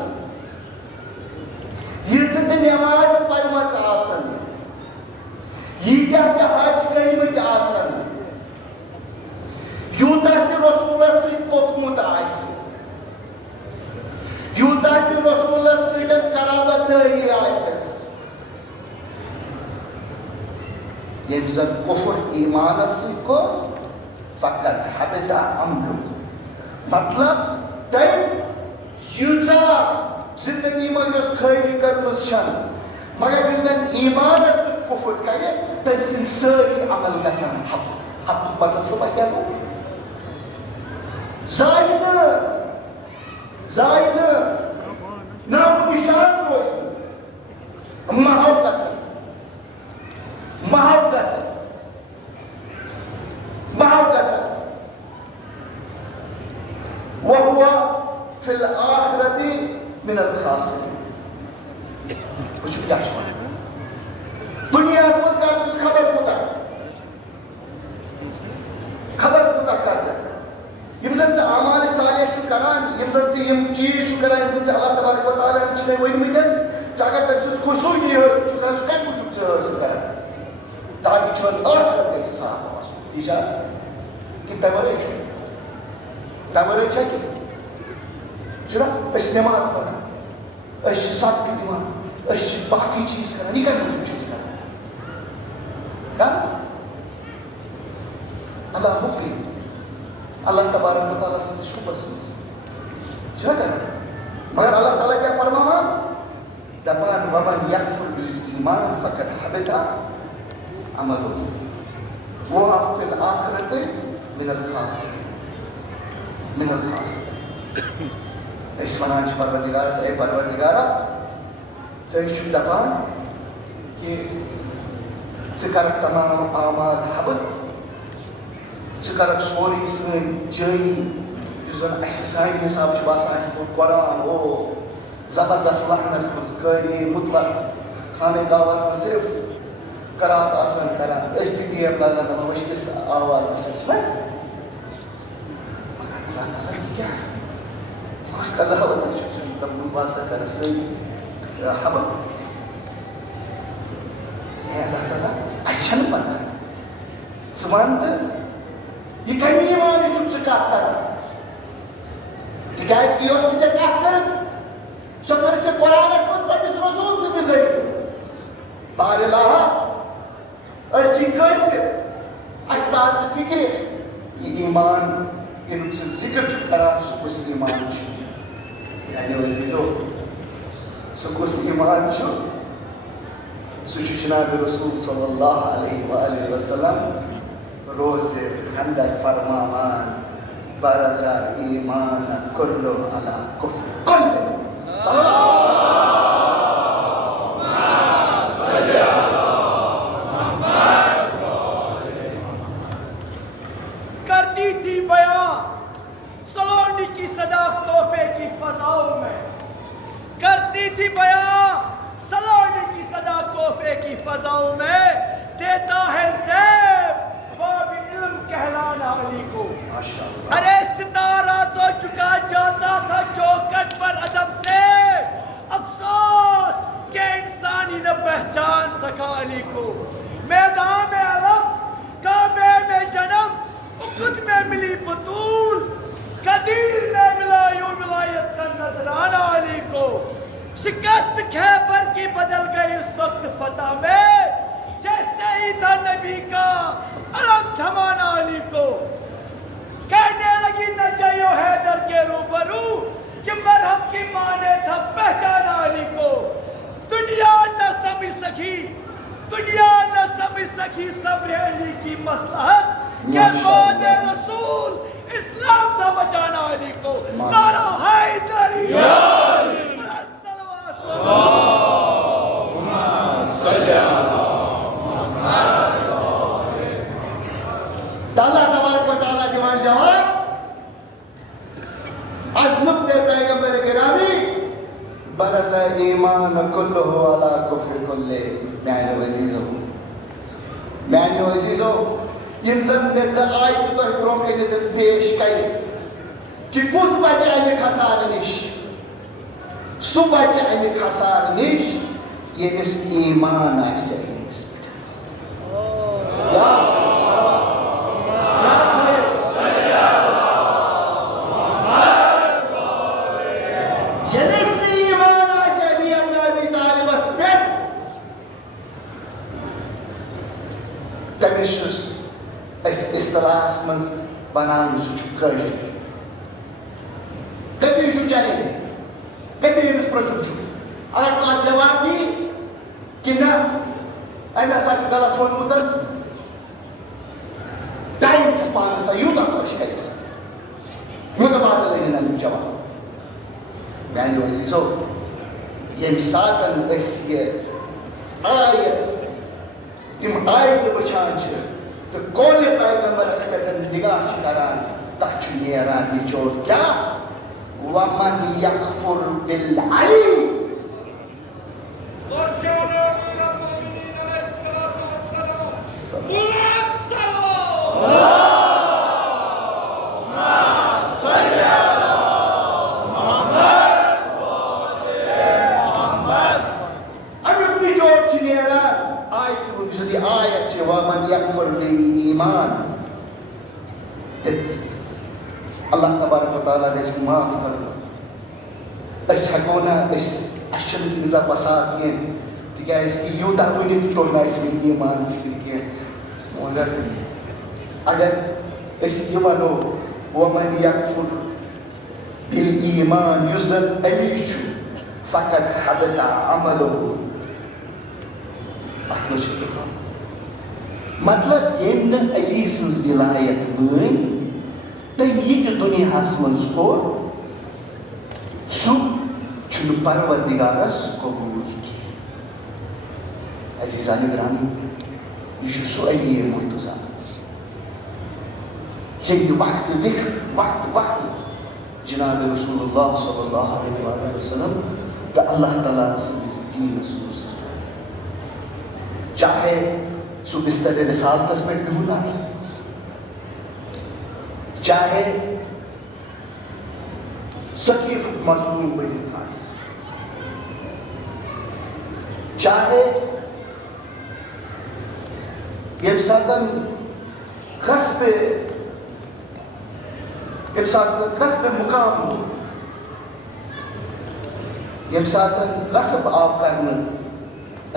ییٖژٕ تہِ نٮ۪مازٕ پَرِمَژٕ آسن ییٖتیٛاہ تہِ حج کٔرۍمٕتۍ آسن یوٗتاہ تہِ رسوٗلس سۭتۍ پوٚکمُت آسہِ یوٗتاہ تہِ رسوٗلس سۭتۍ قرابت دٲری آسٮ۪س ییٚمۍ زن کُفر ایٖمانس سۭتۍ کوٚر فقط حبط عملُک مطلب تٔمۍ ییٖژاہ زندگی منٛز یۄس خٲری کٔرمٕژ چھنہٕ مگر یُس زن ایٖمانس سۭتۍ کُفر کرِ تٔمۍ سٕنٛدۍ سٲری عمل گژھن حبط حبطُک مطلب چھُ پتہٕ کیٛاہ گوٚو ضایہِ نہٕ نامو نِشان روزِ نہٕ محو گژھن وهو في الآخرة من الخاسرين وچھو کیٛاہ چھُ وَنان دُنیاہس منٛز کر ژٕ خبر کوٗتاہ کر یِم زن ژٕ اعمالِ صالح چھُکھ کران یِم زن ژٕ یِم چیٖز چھُکھ کران یِم زن ژٕ اللہ تبارک و تعالیٰ ہن چھِنَے ؤنۍمٕتۍ ژٕ اگر تٔمۍ سٕنٛز خوشنوٗدی حٲصِل چھُکھ کران سُہ کَمہِ موٗجوٗب ژٕ حٲصِل کران تاکہِ چٲنۍ ٲخرت گژھِ صاف آسُن تی چھا حظ کِنہٕ تَمہِ ورٲے چھُ تَمہِ ورٲے چھا کینٛہہ چھُنا أسۍ چھِ نٮ۪ماز پران أشي صدق ديوان أشي باقي چیز کرنا نہیں کرنا جو چیز کرنا کیا اللہ حکم اللہ تبارک و تعالیٰ سے شکر سنس چھنا کرنا مگر اللہ تعالیٰ کیا فرماما دپان ومن یکفر بالایمان فقد حبط عمله وہ فی الآخرت من الخاسرین اس ونان چھ پروردگار سے اے پروردگارہ ژےٚ چھُ دپان کہ ژٕ کرکھ تمام اعمال حبط ژٕ کرکھ سورُے سٲنۍ جٲنی یُس زن اسہِ سانہِ حساب چھُ باسان اسہِ پوٚر قرآن او زبردست لحنس منٛز قٲری مطلق خانہ گاہس منٛز صرف قرات آسان کران أسۍ تہِ ٹیپ لاگان دپان وٕچھ کِژھ آواز آسان چھِ نا مگر اللہ تعالیٰ یہِ کیٛاہ یہِ کُس قضاوت چھُ دپُن بہٕ ہسا کرٕ سٲری حبط اے اللہ تعالیٰ اسہِ چھنہٕ پتہ ژٕ وَن تہٕ یہِ کمہِ ایٖمانٕچ چھُکھ ژٕ کتھ کران تِکیٛازِ کہِ یۄس نہٕ ژےٚ کتھ کٔرٕتھ سۄ کٔرٕتھ ژےٚ قرآنس منٛز پننِس رسوٗل سٕنٛدِ ذٔریعہٕ بار اللہ أسۍ چھِ کٲنٛسہِ اسہِ تار تہٕ فِکرِ یہِ ایٖمان ییٚمیُک ژٕ ذِکر چھُکھ کران سُہ کُس ایٖمان چھُ میٛانیو عزیٖزو سُہ کُس ایٖمان چھُ سُہ چھُ جناب رسول صلی اللہ علیہ وآلہ وسلم روزِ خندق فرماوان برزا ایمان کلو علی کفر کل کرتی تھی بیان سلونی کی صدا تحفے کی فضاؤں میں کرتی تھی بیان سلونی کی صدا تحفے کی فضاؤں میں دیتا ہے زیب باب علم کہلانا علی کو ارے ستارہ تو چکا جاتا تھا چوکٹ پر ادب سے افسوس کہ انسانی نہ پہچان سکا علی کو میدان میں علم کعبے میں جنم احد میں ملی بطول قدیر میں ملا یوں ولایت کا نذرانہ علی کو شکست خیبر کی بدل گئی اس وقت فتح میں جیسے ہی تھا نبی کا علم تھمانا علی کو کہنے لگی نہ چاہیو حیدر کے روبرو کہ مرہم کی ماں نے تھا پہچانا علی کو دنیا نہ سمجھ سکی صبر علی کی مصلحت کہ بعد رسول اسلام تھا بچانا علی کو نعرہ حیدری اللہ تبارک و تعالیٰ دیوان جواب از نقطہ پیغمبر گرامی برز ایمان کلہ علی کفر کلہ میانیو عزیزو یم زن میں زن آئی تو برون کنید پیش کئی کہ کس بچہ امی خسار نش سو بچہ امی خسار نش یہ مس ایمان آئی سکتے تمشس اصطلاحس من بنان سہ کٲفی گژھِو یہِ چھُ چیلینج گژھِو ییٚمِس پرٛژھُن چھُ اگر سُہ اتھ جواب دی کہِ نہ أمۍ ہسا چھُ غلط ووٚنمُت ٹایم چھُس پانس تام یوٗتاہ خۄش کرِ سُہ مُتبادل أنِن امیُک جواب میانیو عزیزو ییٚمہِ ساتہٕ أسۍ یہِ آیت تم آیت وچھان چھِ تہٕ قول پیغمبرس پٮ۪ٹھ نگاہ چھِ کران تتھ چھُ نیران نچوڑ کیٛاہ ومن یکفر بالعلی امیُک نچوڑ چھُ نیران آیت چھِ ومن یکفر بالایمان اللہ تبارک و تعالیٰ گژھِ معاف کرُن أسۍ ہٮ۪کو نہٕ أسۍ اچھا تیزا بسات کی تکیاز کہ یوتہ ونک توڑ نہ ایمان فکر کی مگر اگر اس یہ ونو ومن یکفر بالایمان یس زن علی چھُ فقط حبط عملہ ات مطلب یم نہ علی سنز ولایت مٲنۍ تم یہ دنیا مز کور سہ چھُنہٕ پروردگارس قبول کی عزیزان گرامی یہ چھُ سُہ علی مرتضیٰ ییٚلہِ وقت جناب رسول اللہ صلی اللہ علیہ وسلم تو اللہ تعالیٰ سندس دینس مز چاہے سہ بستر رسالتس پہ بہن آس چاہے سقیف مظلوم بنت آس چاہے یم ساتن غصب مقام ہو یم ساتن غصب آو کرنے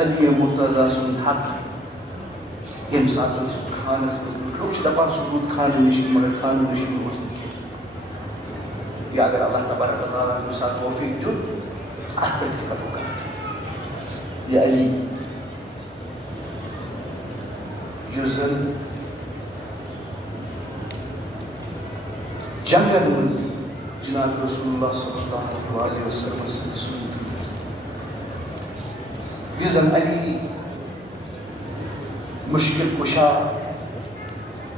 علی مرتضیٰ سن حق یم ساتن سہ خانس مز لوگ دپان سہ روٗد خانہ نشین مگر خانہ نشین اوس نہٕ کینٛہہ یا اگر اللہ تبارک و تعالیٰ کُنہِ ساتہٕ توفیق دیُت اتھ پٮ۪ٹھ تہِ کرو کتھ یہ علی یُس زن جنگن مز جناب رسول اللہ صلی اللہ علیہ وسلم سن سود یُس زن علی مشکل کشا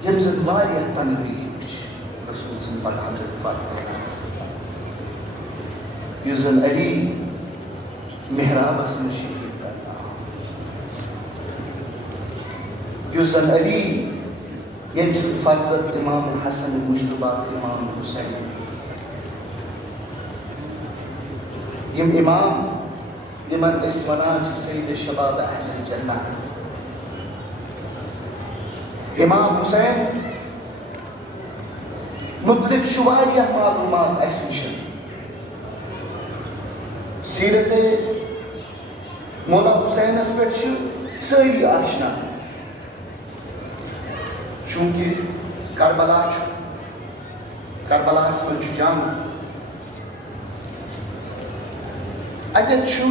یم زن واریاہ تنہائی رسول سن پتہ حضرت فاطمہ یُس زن علی محرابس منٛز شہید کرنہٕ آو یُس زن علی یم سن فرزت امام حسن مجتبی امام حسین یم امام یمن أسۍ ونان چھِ سید شباب اہل الجنہ امام حسین متعلق چھُ واریاہ معلومات اَسہِ نِش سیرت مولا حسینس پٮ۪ٹھ چھِ سٲری آشنا چونکہ کربلاہس منٛز چھُ جنگ اتٮ۪تھ چھُ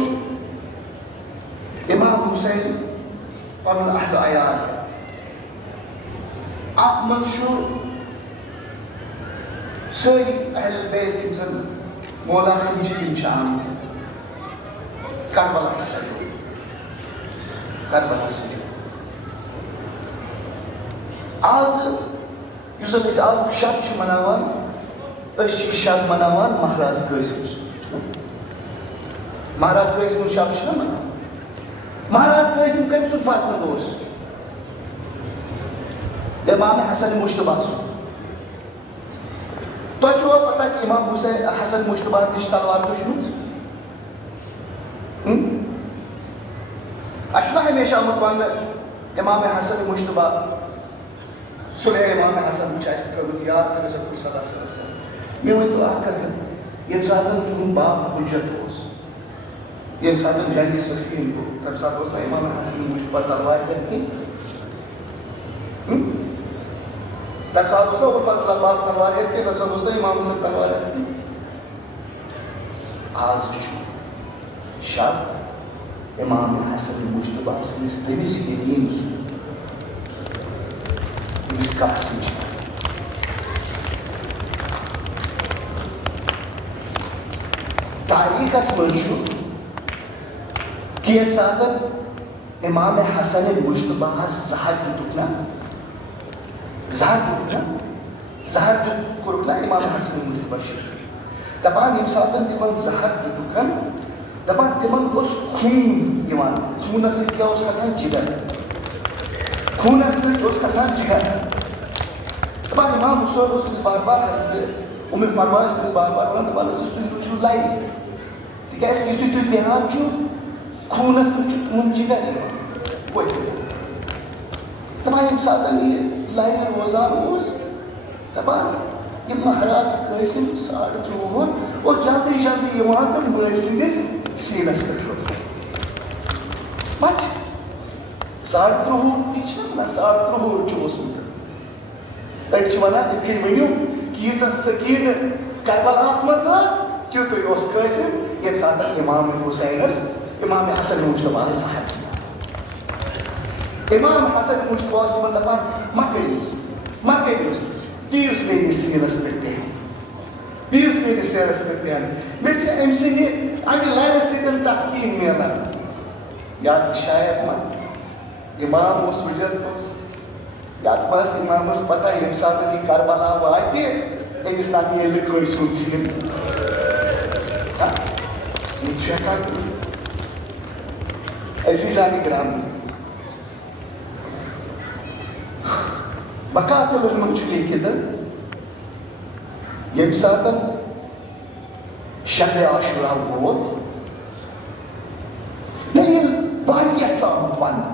امام حسین پنُن اہل عیال اتھ منٛز چھُ سٲری اہل بیت یِم زن مولا سٕنٛدۍ چھِ تِم چھِ آمٕتۍ کربلا چھُ سجومُت کربلا سجومُت آز یُس زن أسۍ آزُک شب چھِ مناوان أسۍ چھِ یہِ شب مناوان مہراز قٲسِم سُنٛد مہراز قٲسِم شب چھِنہ مناوان مہراز قٲسِم کٔمۍ سُنٛد فرزند اوس امام حسن مجتبی سُنٛد تۄہہِ چھُوا پتہ کہ امام حسین حسن مجتبی تہِ چھِ تلوار تُجمٕژ اَسہِ چھُنہ ہمیشہ آمُت وننہٕ امام حسن مجتبی صلح امام حسن چھِ اَسہِ تھٲومٕژ یاد تہٕ رسول صلی اللہ علیہ وسلم مےٚ ؤنۍتو اکھ کتھ ییٚمہِ ساتہٕ تُہُنٛد باب حجت اوس ییٚمہِ ساتہٕ جنگہِ صفین گوٚو تمہِ ساتہٕ اوس نہ امام حسن مجتبی تلوار ہٮ۪تھ کینٛہہ تمہِ ساتہٕ اوس نہ ابو الفضل عباس تلوار ہٮ۪تھ کینٛہہ تمہِ ساتہٕ اوس نہ امام حسن تلوار ہٮ۪تھ کینٛہہ آز چھُ شب امام حسن مجتبی سٕنٛدِس تٔمِس یتیٖم سُنٛد أمِس قاسم چھِ تاریخس منٛز چھُ کہ ییٚمہِ ساتہٕ امام حسن مجتبیٰ زہر دِتُکھ نا زہر دیُت کوٚرُکھ نا امام حسن مجتبیٰ شہید دپان ییٚمہِ ساتہٕ تِمن زہر دِتُکھ دپان تِمن اوس خوٗن یِوان خوٗنس سۭتۍ کیٛاہ اوس کھسان جگر خوٗنس سۭتۍ اوس کھسان جگر دپان امام حسین اوس تٔمِس بار بار حضرت اُمہِ فرما ٲس تٔمِس بار بار ونان دپان ٲسٕس تُہۍ روٗزِو لرِ تِکیٛازِ یُتھُے تُہۍ بیٚہوان چھُو خوٗنس سۭتۍ چھُ تُہُنٛد جگر یِوان ؤتھِتھ دپان ییٚمہِ ساتہٕ یہِ لرِ روزان اوس دپان یہِ مہراز قٲسِم 3.5 وُہُر اوس جلدی جلدی یِوان تہٕ مٲلۍ سٕنٛدِس سیٖنَس پٮ۪ٹھ روزان پَتہٕ 13.5 تہِ چھِنہ وَنان 13.5 چھُ اوسمُت أڑۍ چھِ وَنان یِتھ کٔنۍ ؤنِو کہِ ییٖژاہ سکیٖنہٕ کربلاہَس منٛز ٲس تیُتُے اوس قٲسِم ییٚمہِ ساتہٕ اِمام حُسینَس اِمام حسن مُجتبیٰ زاہر اِمام حسن مُجتبیٰ اوس یِمن دَپان مہ کٔرِوُس دِیوُس میٲنِس سیٖنَس پٮ۪ٹھ بیٚہن مےٚ چھِ أمۍ سٕنٛدِ اَمہِ لَرِ سۭتۍ تسکیٖن مِلان یا تہِ شاید ما اِمام اوس وُجد اوس یا تہِ ما ٲس اِمامَس پتہ ییٚمہِ ساتہٕ یہِ کربلا واتہِ أمِس تام میلہِ نہٕ کٲنٛسہِ ہُنٛد سیٖن یہِ چھُ ہٮ۪کان عزیٖزانہِ گرامی مقاتلَن منٛز چھُ لیکھِتھ ییٚمہِ ساتہٕ شبِ عاشورا ووت دٔلیٖل واریاہ چھُ آمُت وَننہٕ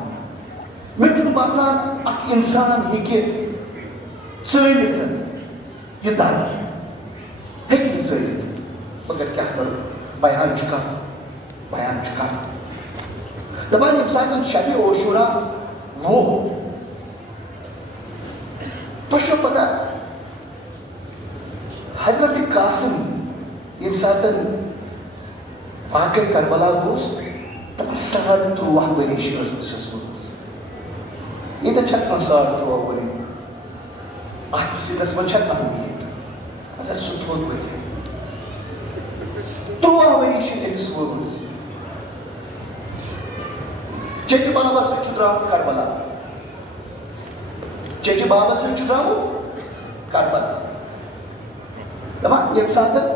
مےٚ چھُنہٕ باسان اکھ اِنسان ہیٚکہِ ژٲلِتھ یہِ درد ہیٚکہِ نہٕ ژٲلِتھ مگر کیٛاہ کَرو بیان چھُ کَرُن دَپان ییٚمہِ ساتہٕ شبِ عاشورا ووت تۄہہِ چھو پتہ حضرت قاسم ییٚمہِ ساتہٕ واقعے کربلا گوٚژھ دَپان 13.5 ؤری چھِ ٲسمٕژ وٲنٛس ییٚتٮ۪ن چھَکھ نہٕ 13.5 ؤری اَتھ سِنَس منٛز چھَکھ نہٕ بِہِتھ مگر سُہ تھوٚد ؤتھِتھ 13 ؤری چھِ أمِس وٲنٛس چچہِ بابا سۭتۍ چھُ درٛامُت کربلا دَپان ییٚمہِ ساتہٕ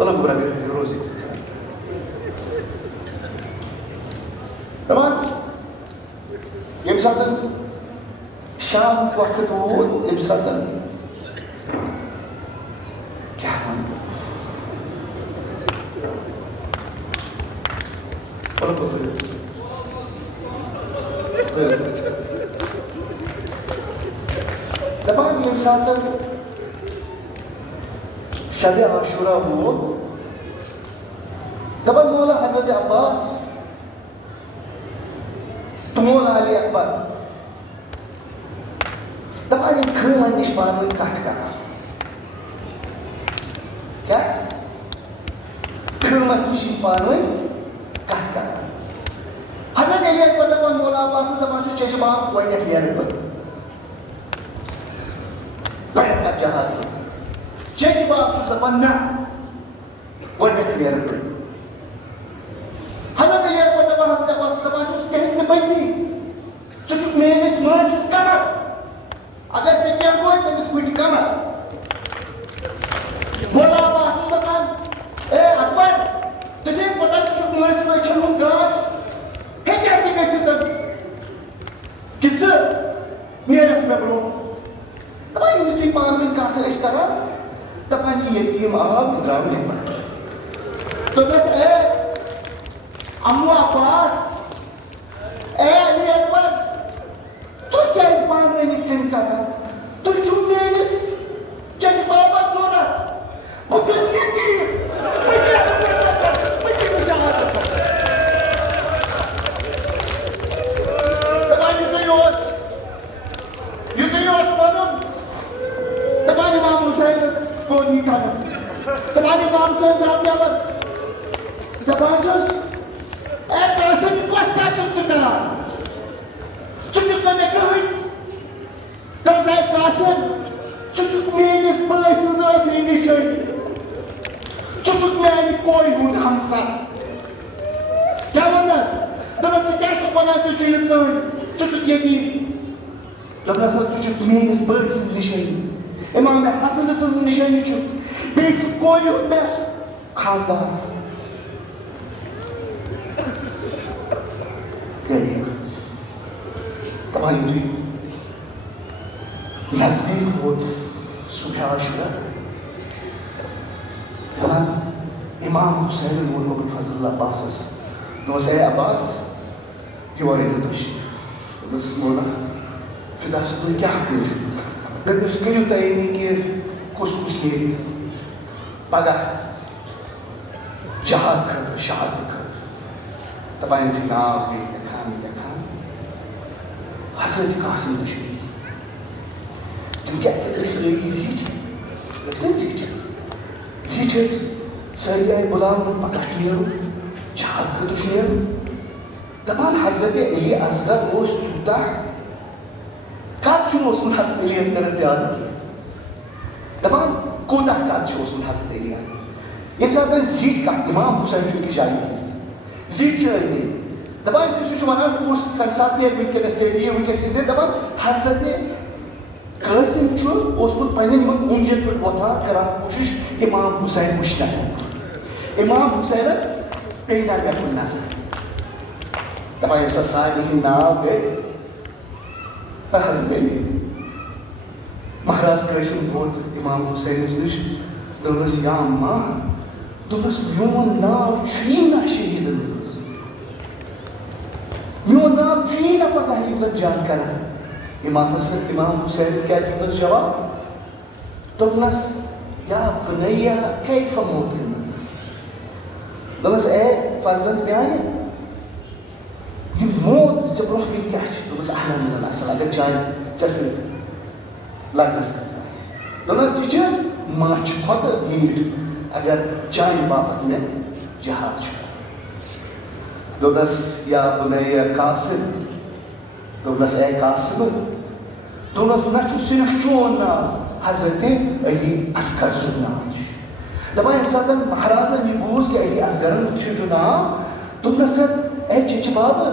روزِ دَپان ییٚمہِ ساتہٕ شامُک وقت ووت ییٚمہِ ساتہٕ کیٛاہ وَنہٕ دَپان ییٚمہِ ساتہٕ شبِ عاشورا ووت دَپان مولا حضرت عباس تہٕ مولا علی اکبر دَپان یِم خٲمَن نِش پانہٕ ؤنۍ کَتھ کران کیٛاہ خٲمَس نِش یِم پانہٕ ؤنۍ کَتھ کران حضرت علی اکبر دَپان مولا عباسَس دَپان چھُ چچہِ باب گۄڈٕنٮ۪تھ نیرٕ بہٕ گۄڈٕنٮ۪تھ کَر جہاد بہٕ چچہِ باب چھُس دَپان نہ گۄڈٕنٮ۪تھ نیرٕ بہٕ حضرت علی اکبر دَپان حضرت عباسَس دَپان چھُس ژےٚ ہیٚکہِ نہٕ بٔنتھٕے ژٕ چھُکھ میٲنِس مٲلۍ سُنٛد کَمر اگر ژےٚ کینٛہہ گوٚے تٔمِس پھٕٹہِ کَمر مولا عباس چھُس دَپان اے اکبر ژےٚ چھے پتہ ژٕ چھُکھ مٲلۍ سٕنٛدۍ أچھَن ہُنٛد گاش ہیٚکیٛاہ تہِ گٔژھِتھ کہِ ژٕ نیرَکھ مےٚ برونٛہہ دَپان ییٚلہِ تُہۍ پانہٕ ؤنۍ کَتھ ٲسۍ کران دَپان یہِ یتیٖم آو بہٕ درٛاو نٮ۪بر دوٚپمَس اے عمو عباس اے علی اکبر تُہۍ کیٛازِ پانہٕ ؤنۍ یِتھ کٔنۍ کران تُہۍ چھِو میٲنِس چچہِ بابس ضوٚرتھ بہٕ چھُس یتیٖم دَپان یُتُے اوس وَنُن دَپان اِمام حُسینَس کوٚر یہِ کَرُن دَپان اِمام حُسین درٛاو نٮ۪بر دَپان چھُس اے قاسم کۄس کَتھ چھُکھ ژٕ کران ژٕ چھُکھ نہٕ مےٚ کٕہٕنۍ دوٚپُس اے قاسم ژٕ چھُکھ میٲنِس بٲے سٕنٛز ٲخری نِشٲنی ژٕ چھُکھ میانہِ کورِ ہُنٛد ہمسا کیٛاہ وَنس دوٚپُن ژٕ کیٛاہ چھُکھ وَنان ژٕ چھُے نہٕ کٕہٕنۍ ژٕ چھُکھ یتیٖم دوٚپنَس ژٕ چھُکھ میٲنِس بٲے سٕنٛز نِشٲنی اِمام حسن سٕنٛز نِشٲنی چھُ بیٚیہِ چھُ کورِ ہُنٛد مےٚ خاندان دَپان یُتھُے نزدیٖک ووت صُبحِ عاشورا دَپان اِمام حُسینن ووٚن ابوالفضل عباسَس دوٚپمَس اے عباس یور أنِو تشریٖف دوٚپمَس مولا فِدا صٲبُن کیٛاہ حُکُم چھُ دوٚپمَس کٔرِو تعیٖنی کہِ کُس نیرِ پگاہ جہاد خطر شہادت خطر دپان کہ ناو گئی لکھان حضرت قاسم نشی تم کیا اتنے ساری زیٹھ ساری آئی بلاؤن پکہ نیرو جہاد خطر نیرو دپان حضرت علی اصغر تیوتہ کت اوسمت حضرت علی اصغرس زیادہ کی دپان کوتاہ کت اوسمت حضرت علی یم سات زیٹھ کت امام حسین چونکہ جائے گئی زیٹھ آئی دپان تھی ونان کس تمہ سات نیرِ ونکس تیری ونکس دپان حضرت قاسم اوسمت پنن اونجن پہ وتھان کران کوشش امام حسین وچھناوُن امام حسینس پے نا مےٚ کُن نظر دپان ییٚمہِ ساتہٕ سارنٕے ہٕنٛدۍ ناو گٔے حضرت علی مہراز قاسم ووت امام حسینس نش دوٚپنس یا اما دوٚپنس میون ناو چھُیی نہ شہیدن منٛز میون ناو چھُیی نہ پگاہ یِم زن جنگ کران امام حسین کیا دوٚپنس جواب دوٚپنس یا بنیا کیف موتن دوٚپنس اے فرزند میانہِ یہ موت ژےٚ برونٛہہ کِنۍ کیٛاہ چھِ دوٚپنس اہلا من اصل اگر جان ژےٚ سۭتۍ لڑنس خٲطرٕ آسہِ دوٚپنس یہِ چھِ ماچھِ کھۄتہٕ میٖٹھ اگر چانہِ باپتھ مےٚ جہاد چھُ دوٚپنس یا بنیا قاسم دوٚپنس اے قاسم دوٚپنس نہ چھُ صرف چون ناو حضرت علی اصغر سُنٛد ناو چھُ دپان ییٚمہِ ساتہٕ مہرازن یہِ بوٗز کہِ علی اصغرن چھُ ناو دوٚپنس اے چچہِ بابہٕ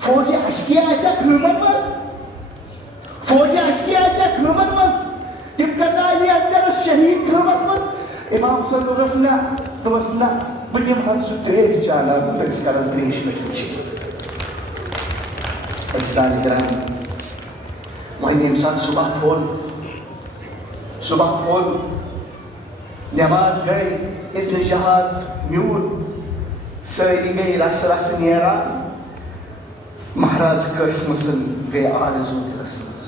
فوجی اشکی آسہِ خٲمن منٛز فوجی اشکی آسہِ خٲمن منٛز تِم کرنا علی اصغرس شہیٖد خٲمس منٛز امام حسین دوٚپنس نہ دوٚپنس نہ بہٕ نِمہٕ ہن سُہ ترٛیش چانہ بہٕ تٔمِس کرن ترٛیش پٮ۪ٹھ وٕچھِتھ أسۍ گران وۄنۍ ییٚمہِ ساتہٕ صبح پھوٚل نٮ۪ماز گٔے اِذنہِ جہاد میوٗل سٲری گٔے رسہٕ رسہٕ نیران مہراز قاسمہٕ سٕنٛز گٔے آرزوٗ دِلس منٛز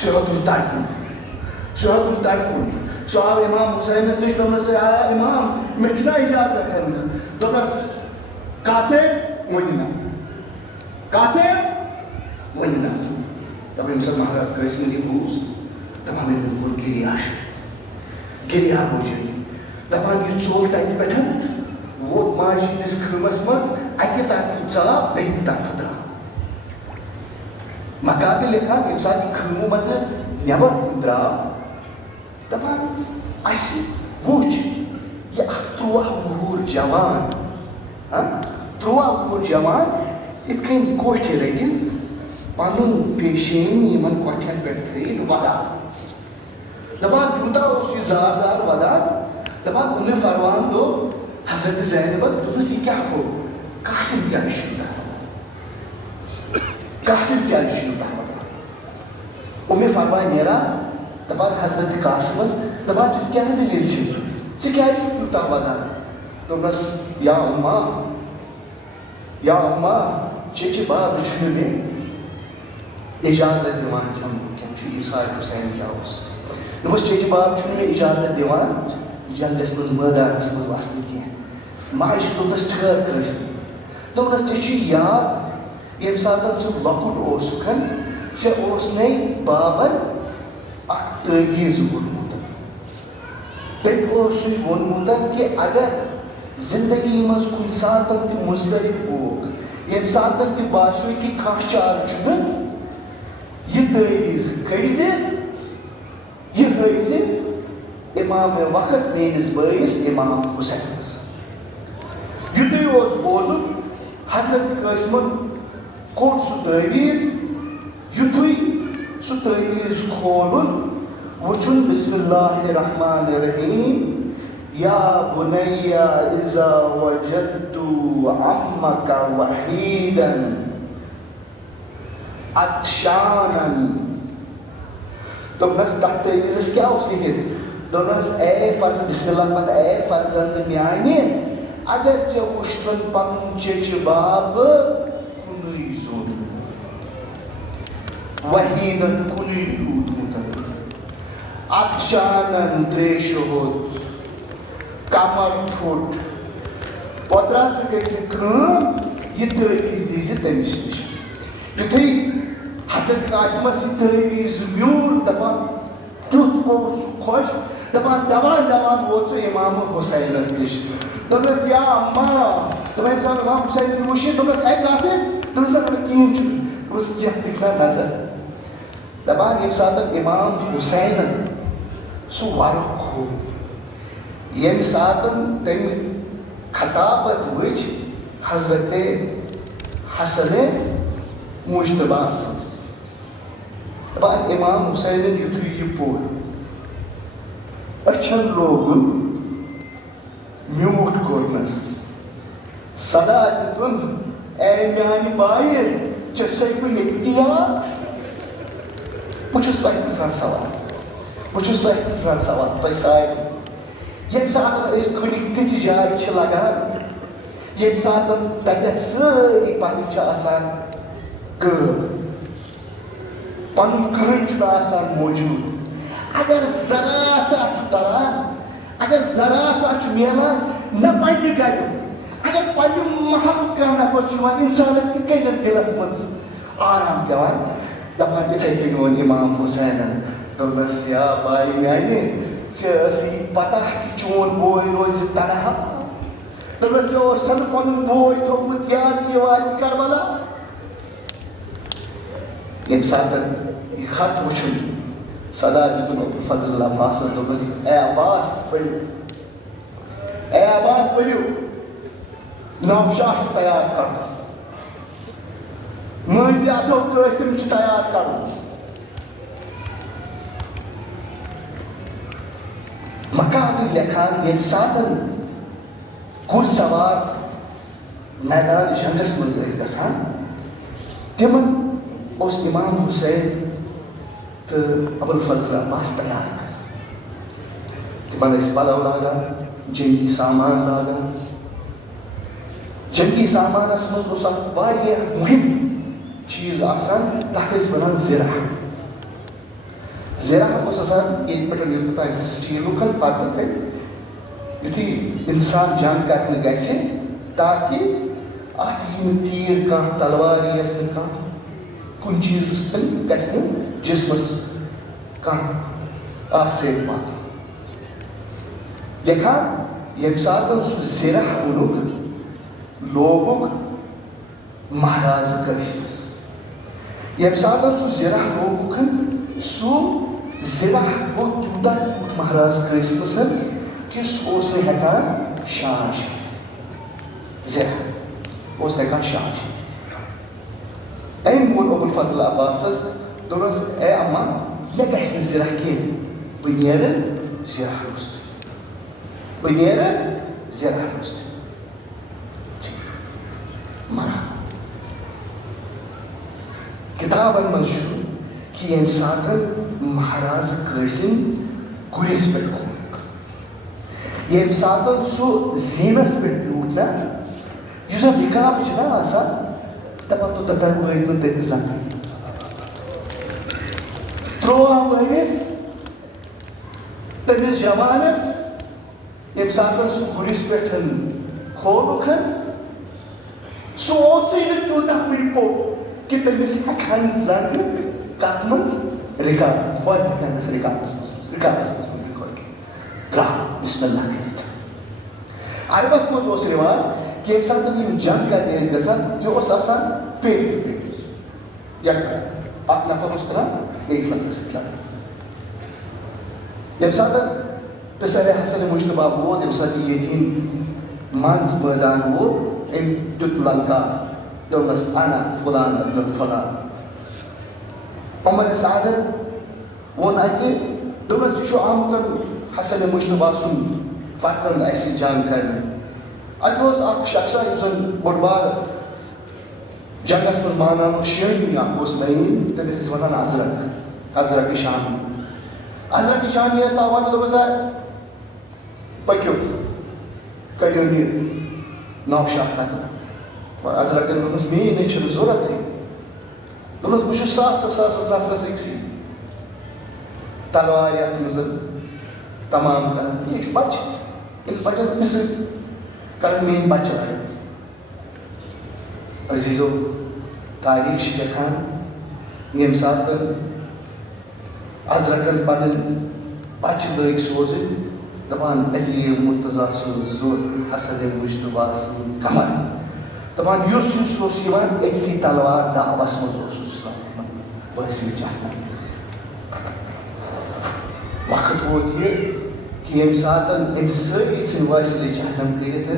سُہ ہیوٚتُن تڑپُن سُہ آو امام حسینس نِش دوٚپنس آ امام مےٚ چھُنہ اجازت دوٚپنس قاسم ؤنۍ نہ قاسم ؤنۍ نہ دپان ییٚمہِ ساتہٕ مہراز قاسمن یہِ بوٗز دپان أمۍ کوٚر گِریا موجی دپان یہِ ژوٚل تتہِ پٮ۪ٹھ ووت ماجہِ ہٕنٛدِس خٲمس منٛز اکہِ طرفہٕ ژاو بیٚیہِ طرفہٕ درٛاو مقابل لیکھان ییٚمہِ ساتہٕ یہِ خٲمو منٛزٕ نٮ۪بر کُن درٛاو دپان اَسہِ وٕچھ یہِ اکھ 13 وُہُر جوان 13 وُہُر جوان یِتھ کٔنۍ کوٹھِ رٔٹِتھ پنُن پیشٲنی یِمن کۄٹھٮ۪ن پٮ۪ٹھ تھٲیِتھ ودان دپان یوٗتاہ اوس یہِ زار زار ودان دپان اُمہِ فروان دوٚپ حضرت زینبس دوٚپنس یہِ کیٛاہ گوٚو قاسم کیٛازِ چھُ یوٗتاہ ودان قاسم کیٛازِ چھُ یوٗتاہ ودان اُمہِ فروان نیران دپان حضرت قاسمس دپان ژےٚ کیٛاہ دٔلیٖل چھِ ژٕ کیٛازِ چھُکھ یوٗتاہ ودان دوٚپنس یا اما چچہِ بابہٕ چھُنہٕ مےٚ اجازت دِوان جنگُک کینٛہہ چھُ عیٖسا حُسین کیٛاہ اوس دوٚپمس چچہِ بابہٕ چھُنہٕ مےٚ اجازت دِوان جنگس منٛز مٲدانس منٛز وسنہٕ کینٛہہ ماجہِ دوٚپنس ٹھہر قاسم دوٚپنس ژےٚ چھُے یاد ییٚمہِ ساتہٕ ژٕ لۄکُٹ اوسُکھ ژےٚ اوسنے بابن اکھ تٲویٖز ووٚنمُت تٔمۍ اوسُے ووٚنمُت کہِ اگر زندگی منٛز کُنہِ ساتہٕ تہِ مُضطرب گوٚوُکھ ییٚمہِ ساتہٕ تہِ باسیو کہِ کانٛہہ چارٕ چھُنہٕ یہِ تٲویٖز کٔڑزِ یہِ ہٲیزِ امام وقت میٲنِس بٲیِس امام حُسینس یُتُے اوس بوزُن حضرت قاسمن کوٚڑ سُہ تٲویٖز یُتھُے سُہ تٲویٖز کھولُن وٕچھُن بسم اللہ الرحمن الرحیم یا بنیا اذا وجدت عمک وحیدا عطشانا دوٚپنس تتھ تٲویٖزس کیٛاہ اوس لیکھِتھ دوٚپنس اے فرزند بسم اللہ پتہٕ اے فرزند میانہِ اگر ژےٚ وٕچھتُن پنُن چچہِ بابہٕ کُنُے زوٚن وحیٖدن کُنُے روٗدمُت عطشانن تریشہِ ہوٚت کمر پھُٹ اوترا ژٕ کٔرۍ زِ یہِ تٲویٖز دی زِ تٔمِس نِش یُتھُے حضرت قاسمس یہِ تٲویٖز میوٗل دپان تیُتھ گوٚو سُہ خۄش دپان دوان دوان ووت سُہ امام حُسینس نِش دوٚپنس یا اما دوٚپن ژٕ امام حُسین وٕچھِ دوٚپنس اے قاسم دوٚپنس نہٕ کِہیٖنۍ چھُ دوٚپنس کینٛہہ دِکھ نا نظر دپان ییٚمہِ ساتہٕ امام حُسینن سُہ ورُق کھوٗل ییٚمہِ ساتہٕ تٔمۍ خطابت وٕچھ حضرت حسن مجتبہ سٕنٛز دپان امام حُسینن یُتھُے یہِ پوٚر أچھن لوگُن میوٗٹھ کوٚرنس صدا دِتُن اے میانہِ بایہِ ژےٚ چھُسَے بہٕ ییٚتہِ تہِ یاد بہٕ چھُس تۄہہِ پرٛژھان سوال تۄہہِ سارنٕے ییٚمہِ ساتہٕ أسۍ کُنہِ تِژھِ جایہِ چھِ لگان ییٚمہِ ساتہٕ تتٮ۪تھ سٲری پنٕنۍ چھِ آسان غٲب پنُن کٕہٕنۍ چھُنہٕ آسان موجوٗد اگر ذرا سا چھُ تران اگر ذرا سا چھُ میلان نہ پننہِ گرِ اگر پننہِ محلُک کانٛہہ نفر چھُ یِوان اِنسانس کِتھ کٔنۍ دِلس منٛز آرام دِوان دپان یِتھٕے کٔنۍ ووٚن امام حُسینن دوٚپنس یا باے میانہِ ژےٚ ٲسٕے پتہ کہِ چون بوے روزِ تنہا دوٚپنس ژےٚ اوسا نہٕ پنُن بوے تھوٚومُت یاد کہِ واتہِ کربلا ییٚمہِ ساتہٕ یہِ خط وٕچھُن صدا دِتُن ابوالفضل عباسس دوٚپنس اے عباس ؤلِو نوشاہ چھُ تیار کرُن مٲنٛزِ اتھو قٲسِم چھُ تیار کرُن مکاتہٕ لیکھان ییٚمہِ ساتہٕ گُرۍ سوار میدان جنگس منٛز ٲسۍ گژھان تِمن اوس امام حُسین تہٕ ابوالفضل عباس تیار کران تِمن ٲسۍ پلو لاگان جنگی سامان لاگان جنگی سامانس منٛز اوس اکھ واریاہ مُہِم چیٖز آسان تتھ ٲسۍ ونان زِرا اوس آسان ییٚتہِ پٮ۪ٹھ یوٚت تام سٹیٖلُک پتہٕ یُتھُے اِنسان جنگ کرنہِ گژھِ تاکہِ اتھ یی نہٕ تیٖر کانٛہہ تلوار یِیَس نہٕ کانٛہہ کُنہِ چیٖزٕ سۭتۍ گژھِ نہٕ جسمس کانٛہہ آسٲیِش واتُن لیکھان ییٚمہِ ساتہٕ سُہ زِرا اوٚنُکھ لوگُکھ مہرازٕ قٲسمس ییٚمہِ ساتہٕ سُہ زِرا لوگُکھ سُہ زِرا گوٚو تیوٗتاہ زیوٗٹھ مہراز قٲسمس کہِ سُہ اوس نہٕ ہٮ۪کان شاش ہٮ۪تھ زِرا اوس نہٕ ہٮ۪کان شاش ہٮ۪تھ أمۍ ووٚن ابوالفضل عباسس دوٚپنس اے اما مےٚ گژھِ نہٕ زِرا کینٛہہ بہٕ نیرٕ زِرا روٚستُے مرحبا کِتابن منٛز چھُ کہِ ییٚمہِ ساتہٕ مہراز قٲسِم گُرِس پٮ۪ٹھ کھوٚت ییٚمہِ ساتہٕ سُہ زیٖنس پٮ۪ٹھ بیوٗٹھ نا یُس زن رِکاب چھُنہ آسان دپان توٚتتھ وٲتۍ نہٕ تٔمِس زنٛگے ترٛووُہ ؤرِس تٔمِس جوانس ییٚمہِ ساتہٕ سُہ گُرِس پٮ۪ٹھ کھولُکھ سُہ اوسُے نہٕ تیوٗتاہ وٕنہِ پوٚک کہ تٔمِس ہٮ۪کہن زنٛگہٕ کتھ منٛز رِکاب کھۄر ہٮ۪کہنس رِکابس منٛز درٛاو بسم اللہ کٔرِتھ عربس منٛز اوس رِواج کہ ییٚمہِ ساتہٕ یِم جنگ کرنہِ ٲسۍ گژھان یہِ اوس آسان فیس ٹُو فیس یکوَٹ اکھ نفر اوس کران بیٚیِس نفرس سۭتۍ لڑٲے ییٚمہِ ساتہٕ پِسرِ حسن مجتبہ ووت ییٚمہِ ساتہٕ یہِ ییٚتیٖم منٛز مٲدان ووت أمۍ دیُت للکار دوٚپنس انا فلان ابن فلان عمر سعادت ووٚن اتہِ دوٚپنس یہِ چھُ آمُت حسن مجتبہ سُنٛد فرزند اسہِ جنگ کرنہِ اتہِ اوس اکھ شخصا یُس زن بوٚڑ بارٕ جنگس منٛز مانان اوس شٲمی اکھ اوس نعیٖم تٔمِس ٲسۍ ونان ازرق شامی ازرق شامی ٲسۍ آوان دوٚپُن پٔکِو کٔرِو یہِ نوشاہ قتل ازرقن دوٚپنس میٛٲنۍ نَے چھنہٕ ضوٚرتھٕے دوٚپنس بہٕ چھُس ساسس نفرس أکسٕے تلوار یتھ منٛز تمام کران یہِ چھُ بچہِ أمِس بچس مےٚ سۭتۍ کرن مین بچہ عزیزو تاریخ لکھان یم سات حضرتن پنن بچہ لگ سوزن دپان علی مرتضیٰ سن زور حسد مجتبیٰ سن کمر دپان یس أکسی تلوار دعوس مز وٲصِل جہنم وقت ووت یہ کہ یم ساتن ام سٲری ژھٕنۍ وٲصِل جہنم کٔرِتھ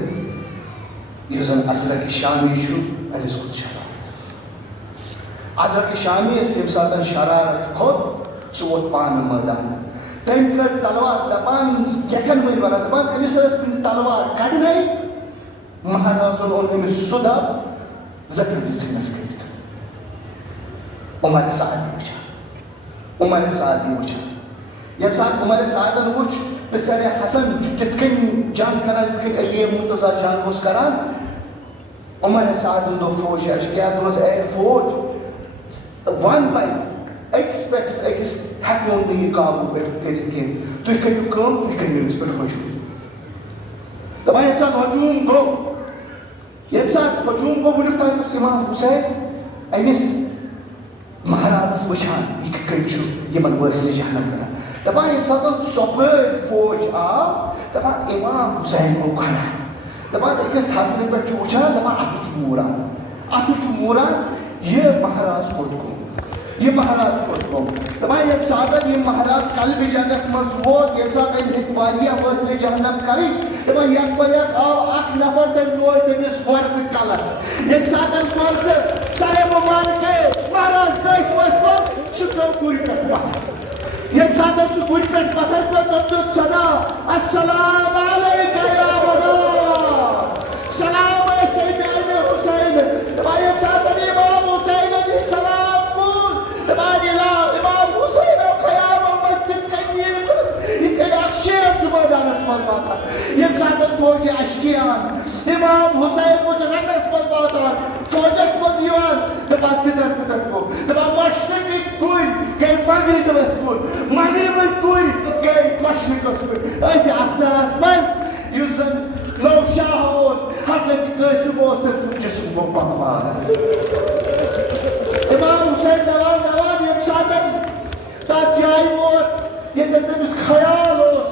یُس زن ازرق شامی چھُ أمِس کھوٚت شرارت ازرق شامی یم ساتن شرارت کھوٚت سُہ ووت پانہٕ مٲدان تٔمۍ کٔڑ تلوار دپان یکن وٲلۍ ونان دپان أمِس ٲس کُنہِ تلوار کڑنے مہارازن اوٚن أمِس سُہ دب زخمی ژھٕنِس کٔرِتھ عمر سعدی وٕچھان عمر سعدی وٕچھان یم سات عمر سعدن وٕچھ پسر حسن چھُ تِتھ کٔنۍ جنگ کران یِتھ کٔنۍ علی مرتضیٰ جنگ اوس کران عمر سعدن دوٚپ فوجیس کیٛاہ دوٚپمس اے فوج ون وۄنۍ أکِس پٮ۪ٹھ أکِس ہٮ۪کو نہٕ یہِ قابوٗ پٮ۪ٹھ کٔرِتھ کینٛہہ تُہۍ کٔرِو کٲم تُہۍ کٔرِو أمِس پٮ۪ٹھ ہجوٗم دپان ییٚمہِ ساتہٕ ہجوٗم گوٚو ییٚمہِ ساتہٕ ہجوٗم گوٚو وٕنیُک تام اوس اِمام حُسین أمِس مہارازس وٕچھان یہِ کِتھ کٔنۍ چھُ یِمن وٲصِل جہنم کران دپان ییٚمہِ ساتہٕ ژۄپٲرۍ فوج آو دپان اِمام حُسین گوٚو کھڑا دپان أکِس تھزرٕ پٮ۪ٹھ چھُ وٕچھان دپان اَتھٕ چھُ موٗران اَتھٕ چھُ موٗران یہِ مہاراز کوٚت گوٚو یہ مہاراز کوٚت گوٚو دپان ییٚمہِ ساتہٕ یہِ مہاراز کلبہِ جنگس منٛز ووت ییٚمہِ ساتہٕ أمۍ ہیٚتۍ واریاہ وٲصِل جہنم کرٕنۍ دپان یتھ پٮ۪ٹھ آو اکھ نفر تٔمۍ لوگ تٔمِس گۄرسہٕ کلس ییٚمہِ ساتہٕ گۄرسہٕ سرے مُبارک گٔے مہاراز کٲنٛسہِ وٲژ سُہ پیوٚو گُرِ پٮ۪ٹھ پتھر ییٚمہِ ساتہٕ سُہ گُرِ پٮ۪ٹھ پتھر پیوٚو تٔمۍ دیُت صدا السلام علیکم یا ودا سلام ٲسۍ میانہِ حُسین دپان ییٚمہِ ساتہٕ اِمام حُسینن یہِ سلام بوٗز دپان اِمام حُسین خیامو منٛز تِتھ کٔنۍ یِتھ کٔنۍ اکھ شیر چھُ مٲدانس منٛز واتان ییٚمہِ ساتہٕ فوجی اشکیان اِمام حُسین وٕچھ رنگس منٛز واتان فوجس منٛز یِوان دپان تِتھن پٲٹھۍ گوٚو دپان مشرقٕکۍ کُلۍ گٔے مغربس کُن مغربٕکۍ کُلۍ گٔے مشرقس کُن أتھۍ اثناہس منٛز یُس زن نو شاہ اوس حضرت قاسم اوس تٔمۍ سُنٛد جسم گوٚو بمبار اِمام حُسین دوان دوان ییٚمہِ ساتہٕ تتھ جایہِ ووت ییٚتٮ۪ن تٔمِس خیال اوس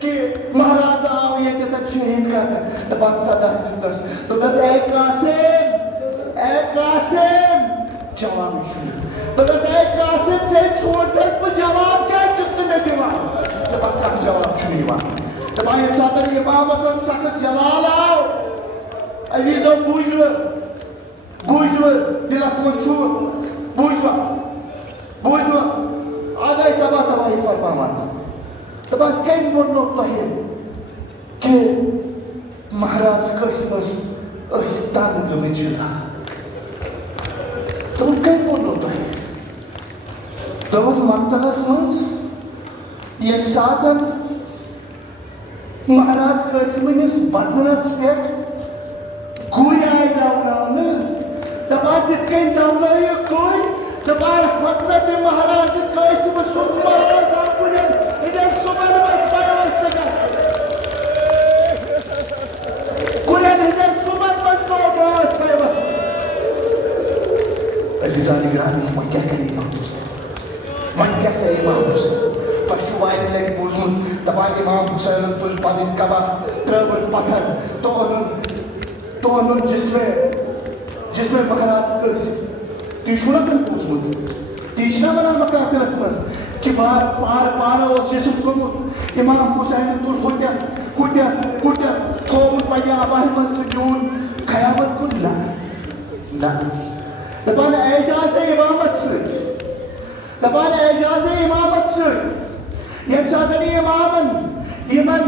کہ مہاراز آو ییٚتٮ۪تھ شہیٖد کرنہٕ دپان صدا دیُتنس دوٚپنس اے قاسم جواب چھُنہٕ دوٚپنس اے قاسم ژےٚ ژھونٛڈتھس بہٕ جواب کیٛازِ چھُکھ نہٕ مےٚ دِوان دپان کانٛہہ جواب چھُنہٕ یِوان دپان ییٚمہِ ساتہٕ اِمامس سخت جلال آو عزیٖزو بوٗزِو دِلس منٛز چھُ بوٗزِو آگے تباہ تباہی فرماوان دپان کٔمۍ ووٚننو تۄہہِ کہِ مہاراز قٲسمس ٲسۍ تنگ گٔمٕتۍ جُدا دوٚپُن کٔمۍ ووٚننو تۄہہِ دوٚپُن مقتلس منٛز ییٚمہِ ساتہٕ مہاراز قٲسمٕنِس بدنس پٮ۪ٹھ گُرۍ آیہِ دوناونہٕ دپان تِتھ کٔنۍ دونٲیِکھ گُرۍ دپان حضرت مہاراز قاسم سُنٛد مہاراز آو گُرٮ۪ن ہٕنٛدٮ۪ن صُبحن منٛز پیوستہٕ گُرٮ۪ن ہٕنٛدٮ۪ن صُبحن منٛز گوٚو ماز پیوستہٕ عزیٖزان گرامی وۄنۍ کیٛاہ کرِ اِمام حُسین وۄنۍ کیٛاہ کرِ اِمام حُسین تۄہہِ چھُو واریاہ لٹہِ بوٗزمُت دپان اِمام حُسینن تُل پنٕنۍ کباہ ترٲوٕن پتھر تہٕ اوٚنُن جسمے مہاراز قٲسم تُہۍ چھُو نا تۄہہِ بوٗزمُت تی چھِنا ونان مقاتلس منٛز کہ پارٕ اوس جسم گوٚمُت اِمام حُسینن تُل ہُتٮ۪تھ تھووُن پننہِ اباہہِ منٛز تہٕ نیوٗن خیامت کُن نہ دپان اعجاز اِمامت سۭتۍ دپان اعجاز اِمامت سۭتۍ ییٚمہِ ساتہٕ اِمامن یِمن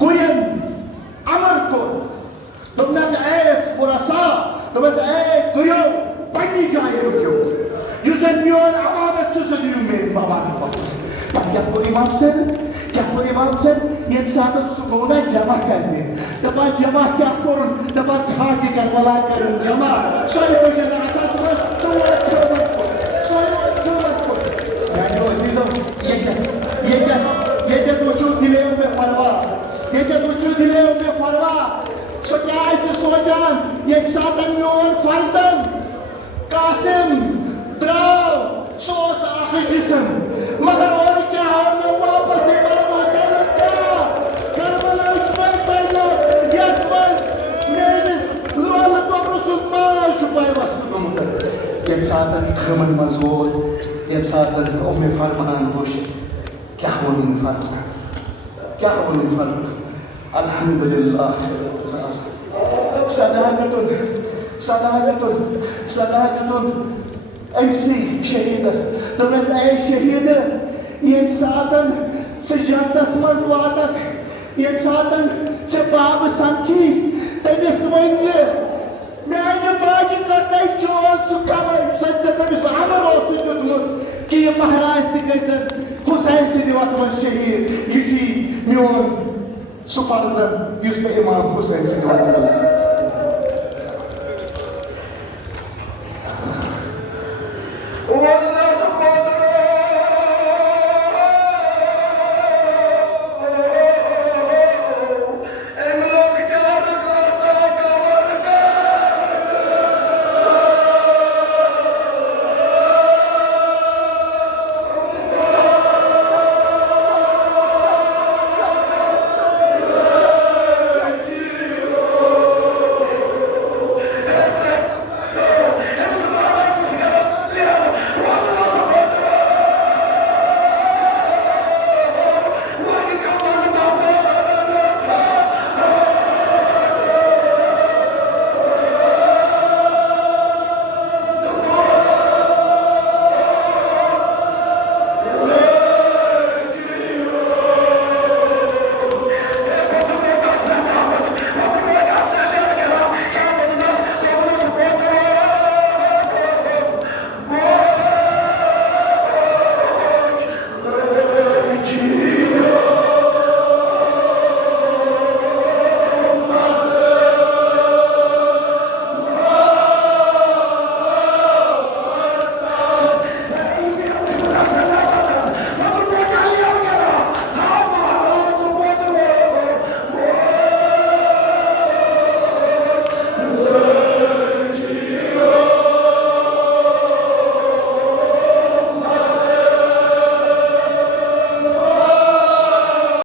گُرٮ۪ن امر کوٚر دوٚپنکھ اے فُرسا دوٚپمس اے گُرٮ۪و پننہِ جایہِ رُکِو یُس زن میون امانت چھُ سُہ دِیِو میٲنۍ مامانہِ واپس پتہٕ کیٛاہ کوٚر اِمام حُسین ییٚمہِ ساتہٕ سُہ گوٚو نا جمع کرنہِ دپان جمع کیٛاہ کوٚرُن دپان خاکہِ کربلا کٔرٕن جمع سۄے بٔجن اتھس منٛز ییٚتٮ۪تھ وٕچھِو دِلیو مےٚ پروا سوچان یہ ساتن میون فرزن قاسم دراو سوس آخر جسم مگر اور کیا ہم واپس امام حسین کیا کربلا اچمن سیدہ یکمن میرس لول قبر سلمان شپائی وسط دمتر یہ ساتن خمن مزور یہ ساتن ام فرمان بوش کیا ونن فرمان کیا ونن فرمان الحمدللہ صداقتن امسی شہیدس دمس اے شہید یم ساتن سے جنتس مز واتک یم ساتن سے باب سمکھی تمس ونز میانہ ماجہ کٹنے چول سہ خبر سچ تمس امر اوس دیتمت کہ یہ مہراز تہ گژھن حسین سٕنٛدِ وطن شہید یہ چھ میون سہ فرزن یس بہ امام حسین سٕنٛدِ وطن